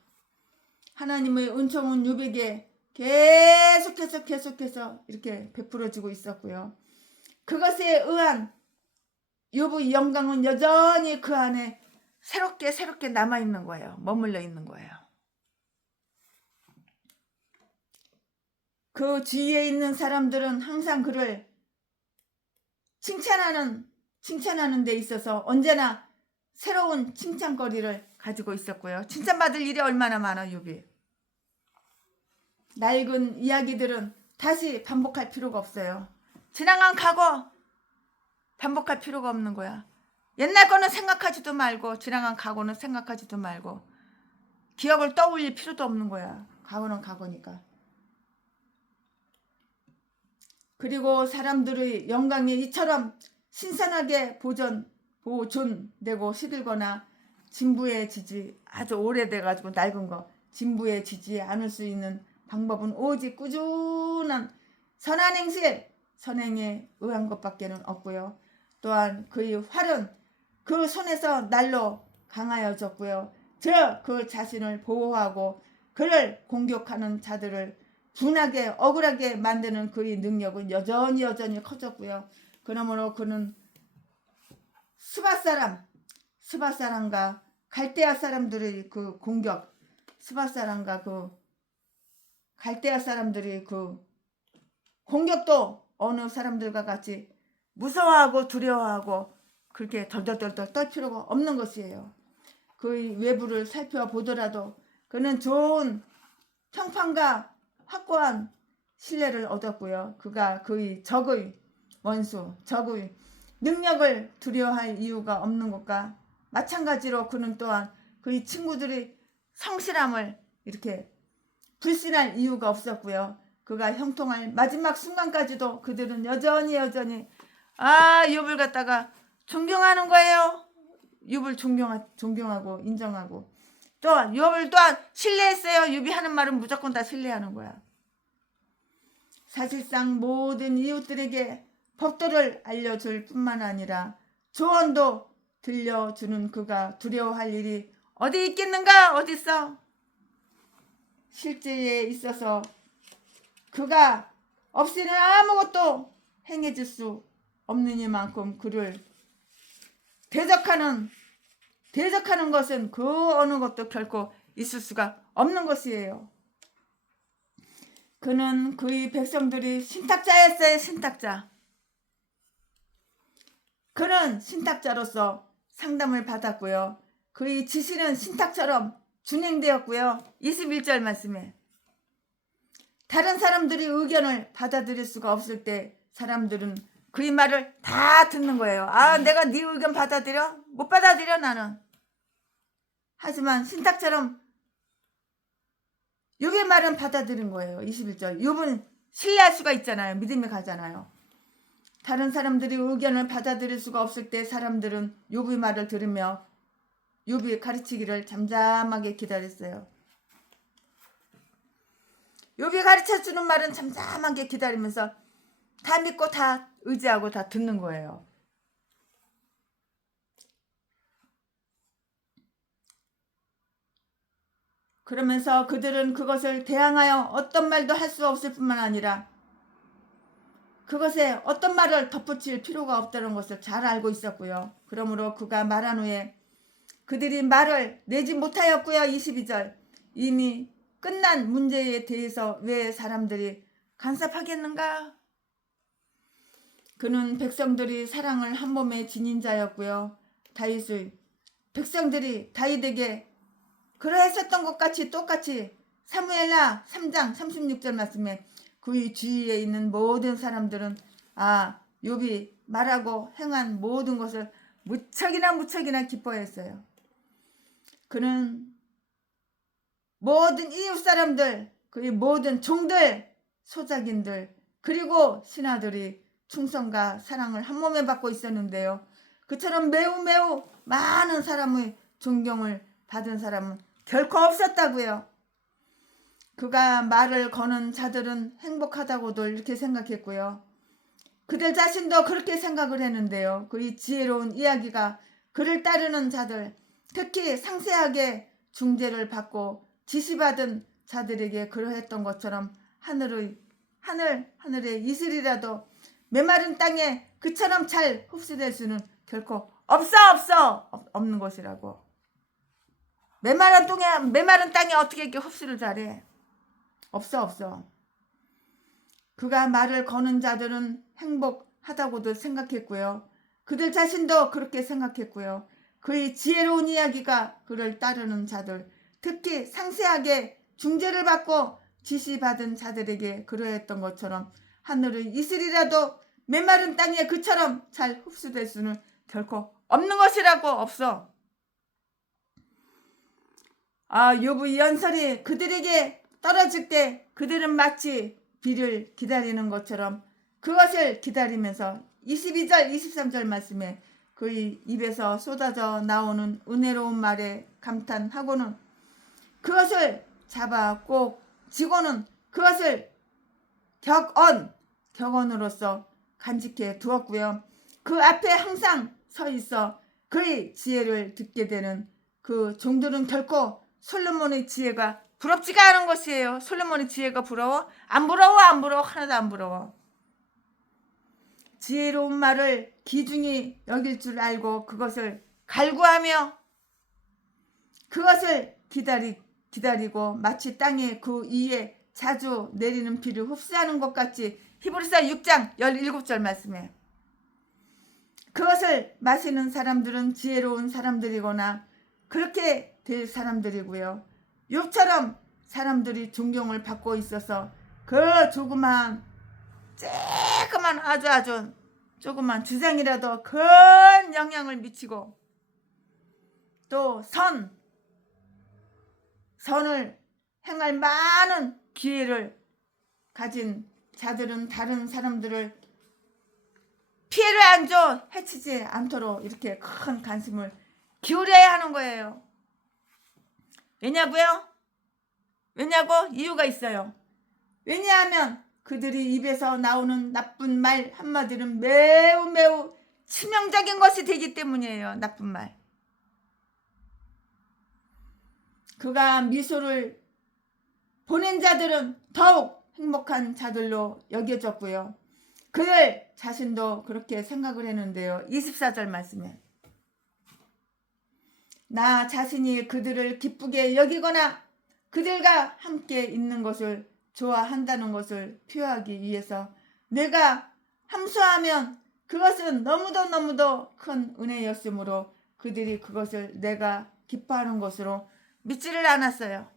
하나님의 은총은 욥에게 계속해서 이렇게 베풀어지고 있었고요. 그것에 의한 욥의 영광은 여전히 그 안에 새롭게 남아있는 거예요. 머물러 있는 거예요. 그 주위에 있는 사람들은 항상 그를 칭찬하는 데 있어서 언제나 새로운 칭찬거리를 가지고 있었고요. 칭찬받을 일이 얼마나 많아 욥이. 낡은 이야기들은 다시 반복할 필요가 없어요. 지나간 과거 반복할 필요가 없는 거야. 옛날 거는 생각하지도 말고 지나간 과거는 생각하지도 말고 기억을 떠올릴 필요도 없는 거야. 과거는 과거니까. 그리고 사람들의 영광이 이처럼 신선하게 보존되고 시들거나 진부해지지 아주 오래돼가지고 낡은 거 진부해지지 않을 수 있는 방법은 오직 꾸준한 선한 행실, 선행에 의한 것밖에는 없고요. 또한 그의 활은 그 손에서 날로 강하여졌고요. 그 자신을 보호하고 그를 공격하는 자들을 분하게 억울하게 만드는 그의 능력은 여전히 커졌고요. 그러므로 그는 스바 사람과 갈대아 사람들의 그 공격, 스바 사람과 그 갈대아 사람들의 그 공격도 어느 사람들과 같이 무서워하고 두려워하고 그렇게 덜덜덜 떨 필요가 없는 것이에요. 그의 외부를 살펴보더라도 그는 좋은 평판과 확고한 신뢰를 얻었고요. 그가 그의 적의 원수, 적의 능력을 두려워할 이유가 없는 것과 마찬가지로 그는 또한 그의 친구들의 성실함을 이렇게 불신할 이유가 없었고요. 그가 형통할 마지막 순간까지도 그들은 여전히 욥을 갖다가 존경하는 거예요. 욥을 존경하고 인정하고 또 욥을 또한 신뢰했어요. 욥이 하는 말은 무조건 다 신뢰하는 거야. 사실상 모든 이웃들에게 법도를 알려줄 뿐만 아니라 조언도 들려주는 그가 두려워할 일이 어디 있겠는가? 어디 있어? 실제에 있어서 그가 없이는 아무것도 행해줄 수 없느니만큼 그를 대적하는 것은 그 어느 것도 결코 있을 수가 없는 것이에요. 그는 그의 백성들이 신탁자였어요. 신탁자. 그는 신탁자로서 상담을 받았고요. 그의 지시는 신탁처럼 준행되었고요. 21절 말씀에 다른 사람들이 의견을 받아들일 수가 없을 때 사람들은 그의 말을 다 듣는 거예요. 아, 내가 네 의견 받아들여? 못 받아들여 나는. 하지만 신탁처럼 욥의 말은 받아들인 거예요. 21절. 욥은 신뢰할 수가 있잖아요. 믿음이 가잖아요. 다른 사람들이 의견을 받아들일 수가 없을 때 사람들은 욥의 말을 들으며 욥이 가르치기를 잠잠하게 기다렸어요. 욥이 가르쳐주는 말은 잠잠하게 기다리면서 다 믿고 다 의지하고 다 듣는 거예요. 그러면서 그들은 그것을 대항하여 어떤 말도 할 수 없을 뿐만 아니라 그것에 어떤 말을 덧붙일 필요가 없다는 것을 잘 알고 있었고요. 그러므로 그가 말한 후에 그들이 말을 내지 못하였고요. 22절. 이미 끝난 문제에 대해서 왜 사람들이 간섭하겠는가? 그는 백성들이 사랑을 한 몸에 지닌 자였고요. 다윗의 백성들이 다윗에게 그러했었던 것 같이 똑같이 사무엘하 3장 36절 말씀에 그의 주위에 있는 모든 사람들은 욥이 말하고 행한 모든 것을 무척이나 기뻐했어요. 그는 모든 이웃 사람들, 그의 모든 종들, 소작인들, 그리고 신하들이 충성과 사랑을 한 몸에 받고 있었는데요. 그처럼 매우 많은 사람의 존경을 받은 사람은 결코 없었다고요. 그가 말을 거는 자들은 행복하다고도 이렇게 생각했고요. 그들 자신도 그렇게 생각을 했는데요. 그 지혜로운 이야기가 그를 따르는 자들, 특히 상세하게 중재를 받고 지시받은 자들에게 그러했던 것처럼 하늘의 이슬이라도 메마른 땅에 그처럼 잘 흡수될 수는 결코 없는 것이라고. 메마른 땅에 어떻게 이렇게 흡수를 잘해? 없어. 그가 말을 거는 자들은 행복하다고도 생각했고요. 그들 자신도 그렇게 생각했고요. 그의 지혜로운 이야기가 그를 따르는 자들, 특히 상세하게 중재를 받고 지시받은 자들에게 그러했던 것처럼 하늘의 이슬이라도 메마른 땅에 그처럼 잘 흡수될 수는 결코 없는 것이라고. 없어. 욥의 연설이 그들에게 떨어질 때 그들은 마치 비를 기다리는 것처럼 그것을 기다리면서 22절 23절 말씀에 그의 입에서 쏟아져 나오는 은혜로운 말에 감탄하고는 그것을 잡아 꼭 쥐고는 그것을 격언으로서 간직해 두었고요. 그 앞에 항상 서 있어 그의 지혜를 듣게 되는 그 종들은 결코 솔로몬의 지혜가 부럽지가 않은 것이에요. 솔로몬의 지혜가 부러워? 안 부러워. 하나도 안 부러워. 지혜로운 말을 귀중히 여길 줄 알고 그것을 갈구하며 그것을 기다리고 마치 땅에 그 위에 자주 내리는 비를 흡수하는 것 같이 히브리서 6장 17절 말씀에 그것을 마시는 사람들은 지혜로운 사람들이거나 그렇게 될 사람들이고요. 욥처럼 사람들이 존경을 받고 있어서 그 아주 조그만 주장이라도 큰 영향을 미치고 또 선을 행할 많은 기회를 가진 자들은 다른 사람들을 피해를 안 줘 해치지 않도록 이렇게 큰 관심을 기울여야 하는 거예요. 왜냐고? 이유가 있어요. 왜냐하면 그들이 입에서 나오는 나쁜 말 한마디는 매우 치명적인 것이 되기 때문이에요. 나쁜 말. 그가 미소를 보낸 자들은 더욱 행복한 자들로 여겨졌고요. 그들 자신도 그렇게 생각을 했는데요. 24절 말씀에 나 자신이 그들을 기쁘게 여기거나 그들과 함께 있는 것을 좋아한다는 것을 표하기 위해서 내가 함소하면 그것은 너무도 큰 은혜였으므로 그들이 그것을 내가 기뻐하는 것으로 믿지를 않았어요.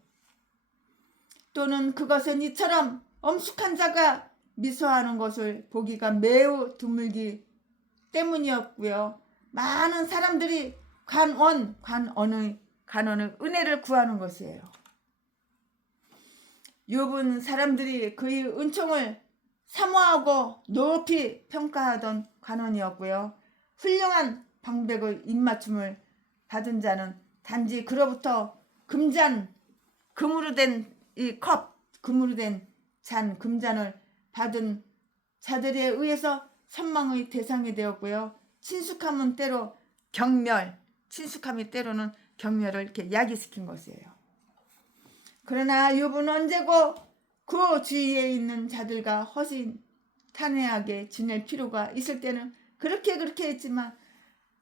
또는 그것은 이처럼 엄숙한 자가 미소하는 것을 보기가 매우 드물기 때문이었고요. 많은 사람들이 간언의 은혜를 구하는 것이에요. 욥은 사람들이 그의 은총을 사모하고 높이 평가하던 관원이었고요. 훌륭한 방백의 입맞춤을 받은 자는 단지 그로부터 금으로 된 잔 금잔을 받은 자들에 의해서 선망의 대상이 되었고요. 친숙함이 때로는 경멸을 이렇게 야기시킨 것이에요. 그러나 욥은 언제고 그 주위에 있는 자들과 허심탄회하게 지낼 필요가 있을 때는 그렇게 했지만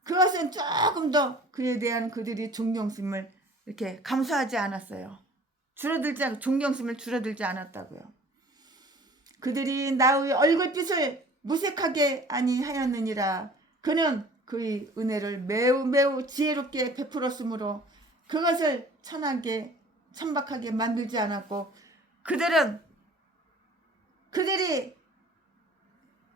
그것은 조금 더 그에 대한 그들이 존경심을 이렇게 감수하지 않았어요. 존경심을 줄어들지 않았다고요. 그들이 나의 얼굴빛을 무색하게 아니하였느니라. 그는 그의 은혜를 매우 지혜롭게 베풀었으므로 그것을 천박하게 만들지 않았고 그들이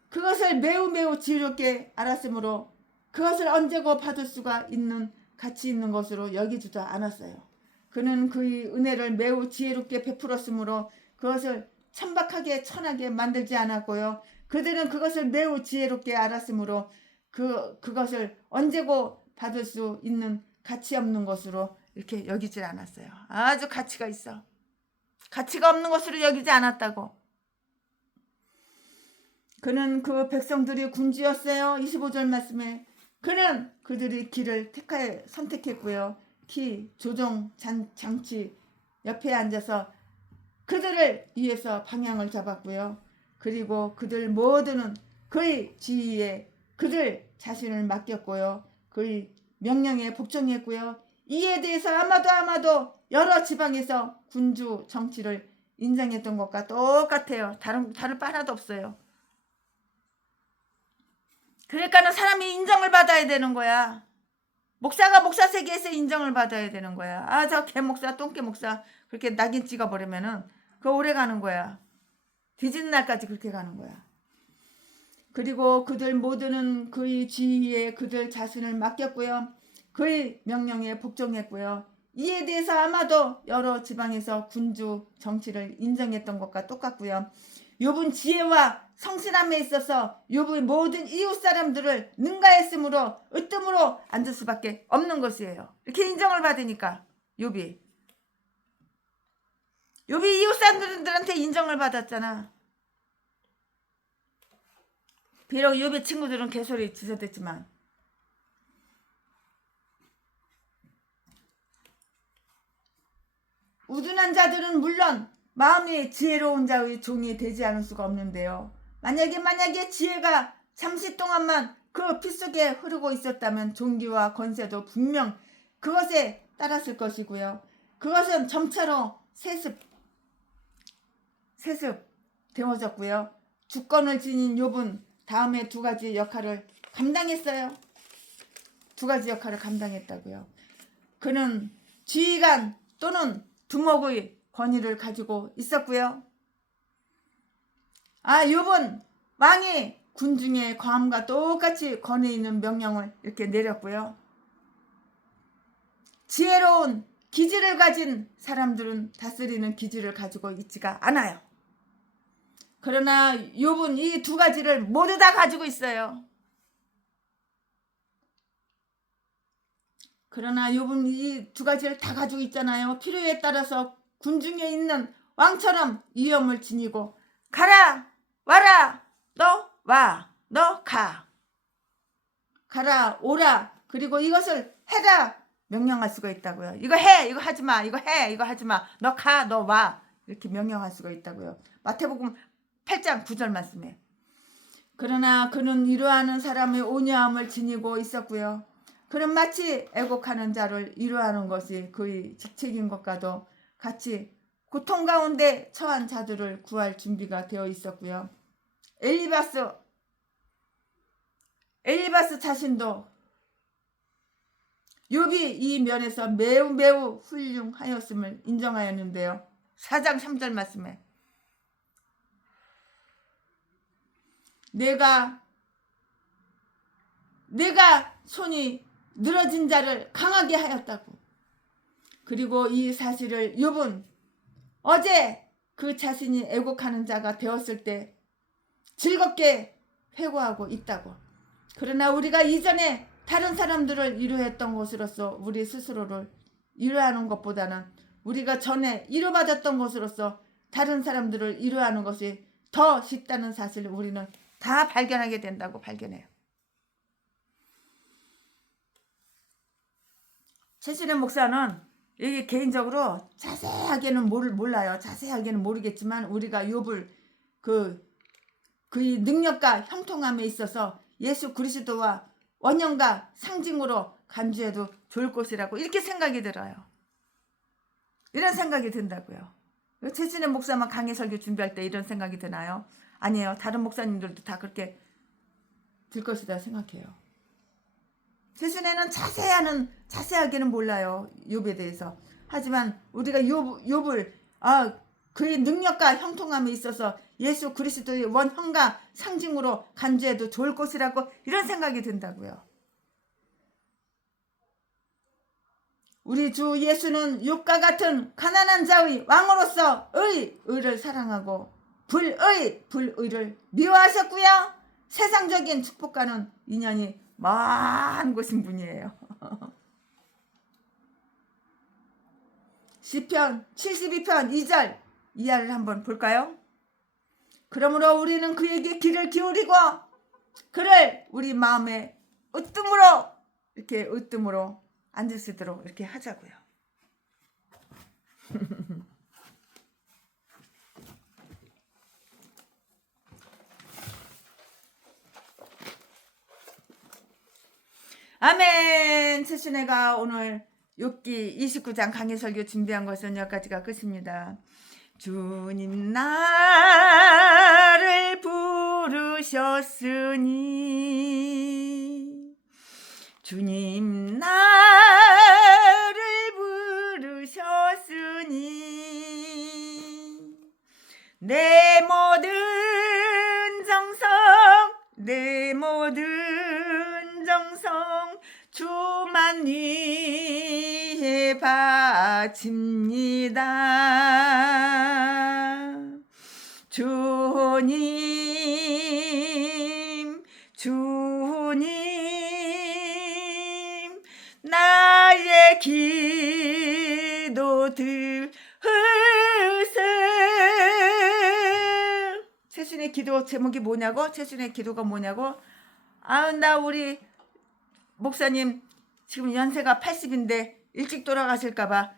그것을 매우 지혜롭게 알았으므로 그것을 언제고 받을 수가 있는 가치 있는 것으로 여기지도 않았어요. 그는 그의 은혜를 매우 지혜롭게 베풀었으므로 그것을 천하게 만들지 않았고요. 그들은 그것을 매우 지혜롭게 알았으므로 그것을 언제고 받을 수 있는 가치 없는 것으로 이렇게 여기질 않았어요. 아주 가치가 있어. 가치가 없는 것으로 여기지 않았다고. 그는 그 백성들이 군주였어요. 25절 말씀에 그는 그들의 길을 선택했고요. 키 조종 장치 옆에 앉아서 그들을 위해서 방향을 잡았고요. 그리고 그들 모두는 그의 지휘에 그들 자신을 맡겼고요. 그의 명령에 복종했고요. 이에 대해서 아마도 여러 지방에서 군주 정치를 인정했던 것과 똑같아요. 다른 바 하나도 없어요. 그러니까는 사람이 인정을 받아야 되는 거야. 목사가 목사 세계에서 인정을 받아야 되는 거야. 아, 저 개목사 똥개목사 그렇게 낙인 찍어버리면은 그거 오래 가는 거야. 뒤지는 날까지 그렇게 가는 거야. 그리고 그들 모두는 그의 지휘에 그들 자신을 맡겼고요. 그의 명령에 복종했고요. 이에 대해서 아마도 여러 지방에서 군주 정치를 인정했던 것과 똑같고요. 욥은 지혜와 성실함에 있어서 욥의 모든 이웃 사람들을 능가했으므로 으뜸으로 앉을 수밖에 없는 것이에요. 이렇게 인정을 받으니까 욥이 이웃 사람들한테 인정을 받았잖아. 비록 욥의 친구들은 개소리 지저댔지만 우둔한 자들은 물론 마음이 지혜로운 자의 종이 되지 않을 수가 없는데요. 만약에 지혜가 잠시 동안만 그 피 속에 흐르고 있었다면 종기와 권세도 분명 그것에 따랐을 것이고요. 그것은 점차로 세습 되어졌고요. 주권을 지닌 욥은 다음에 두 가지 역할을 감당했어요. 두 가지 역할을 감당했다고요. 그는 지휘관 또는 두목의 권위를 가지고 있었고요. 욥은 왕이 군중의 과함과 똑같이 권위 있는 명령을 이렇게 내렸고요. 지혜로운 기질을 가진 사람들은 다스리는 기질을 가지고 있지가 않아요. 그러나 욥은 이 두 가지를 모두 다 가지고 있어요. 그러나 욥은 이 두 가지를 다 가지고 있잖아요. 필요에 따라서 군중에 있는 왕처럼 위엄을 지니고 가라 와라 너 와 너 가 가라 오라 그리고 이것을 해라 명령할 수가 있다고요. 이거 해 이거 하지마 이거 해 이거 하지마 너 가 너 와 이렇게 명령할 수가 있다고요. 마태복음 8장 9절 말씀에. 그러나 그는 위로하는 사람의 온유함을 지니고 있었고요. 그는 마치 애곡하는 자를 위로하는 것이 그의 직책인 것과도 같이 고통 가운데 처한 자들을 구할 준비가 되어 있었고요. 엘리바스 자신도 욥이 이 면에서 매우 훌륭하였음을 인정하였는데요. 4장 3절 말씀에 내가 손이 늘어진 자를 강하게 하였다고. 그리고 이 사실을 욥은 어제 그 자신이 애곡하는 자가 되었을 때 즐겁게 회고하고 있다고. 그러나 우리가 이전에 다른 사람들을 위로했던 것으로서 우리 스스로를 위로하는 것보다는 우리가 전에 위로받았던 것으로서 다른 사람들을 위로하는 것이 더 쉽다는 사실을 우리는 다 발견하게 된다고 발견해요. 최신의 목사는 이게 개인적으로 자세하게는 몰라요. 자세하게는 모르겠지만 우리가 욥을 그의 능력과 형통함에 있어서 예수 그리스도와 원형과 상징으로 간주해도 좋을 것이라고 이렇게 생각이 들어요. 이런 생각이 든다고요. 최신의 목사만 강의 설교 준비할 때 이런 생각이 드나요? 아니에요. 다른 목사님들도 다 그렇게 들 것이다 생각해요. 최신에는 자세하게는 몰라요. 욥에 대해서. 하지만 우리가 욥을 그의 능력과 형통함에 있어서 예수 그리스도의 원형과 상징으로 간주해도 좋을 것이라고 이런 생각이 든다고요. 우리 주 예수는 욥과 같은 가난한 자의 왕으로서 의를 사랑하고 불의를 미워하셨고요. 세상적인 축복과는 인연이 먼 곳인 분이에요. 시편 72편 2절 이하를 한번 볼까요? 그러므로 우리는 그에게 귀를 기울이고 그를 우리 마음에 으뜸으로 이렇게 으뜸으로 앉을 수 있도록 이렇게 하자고요. 아멘. 최순애가 오늘 욥기 29장 강해설교 준비한 것은 여기까지가 끝입니다. 주님 나를 부르셨으니 주님 나를 부르셨으니 내 모든 정성 내 모든 정성 주만 위해 바칩니다. 주님 주님 나의 기도 들으세. 최순의 기도 제목이 뭐냐고? 최순의 기도가 뭐냐고? 나 우리 목사님 지금 연세가 80인데 일찍 돌아가실까봐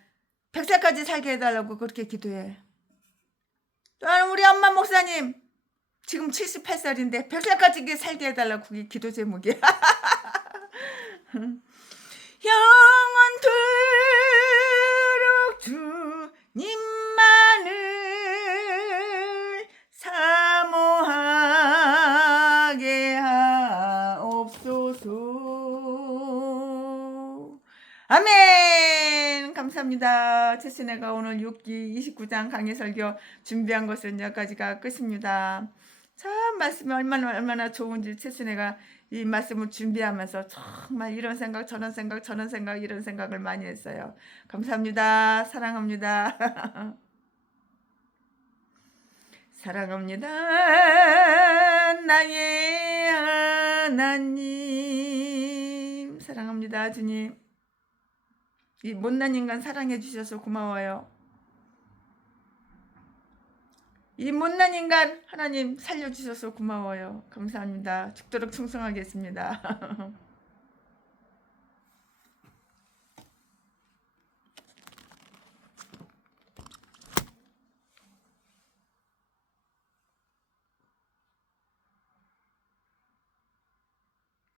100살까지 살게 해달라고 그렇게 기도해. 또한 우리 엄마 목사님 지금 78살인데 100살까지 살게 해달라고 그게 기도 제목이야. 영원토록 주님만을 사모하게 하옵소서. 아멘. 감사합니다. 최순애가 오늘 욥기 29장 강해 설교 준비한 것은 여기까지가 끝입니다. 참 말씀이 얼마나 좋은지 최순애가 이 말씀을 준비하면서 정말 이런 생각 저런 생각 이런 생각을 많이 했어요. 감사합니다. 사랑합니다. 사랑합니다. 나의 하나님. 사랑합니다. 주님. 이 못난 인간 사랑해 주셔서 고마워요. 이 못난 인간 하나님 살려주셔서 고마워요. 감사합니다. 죽도록 충성하겠습니다.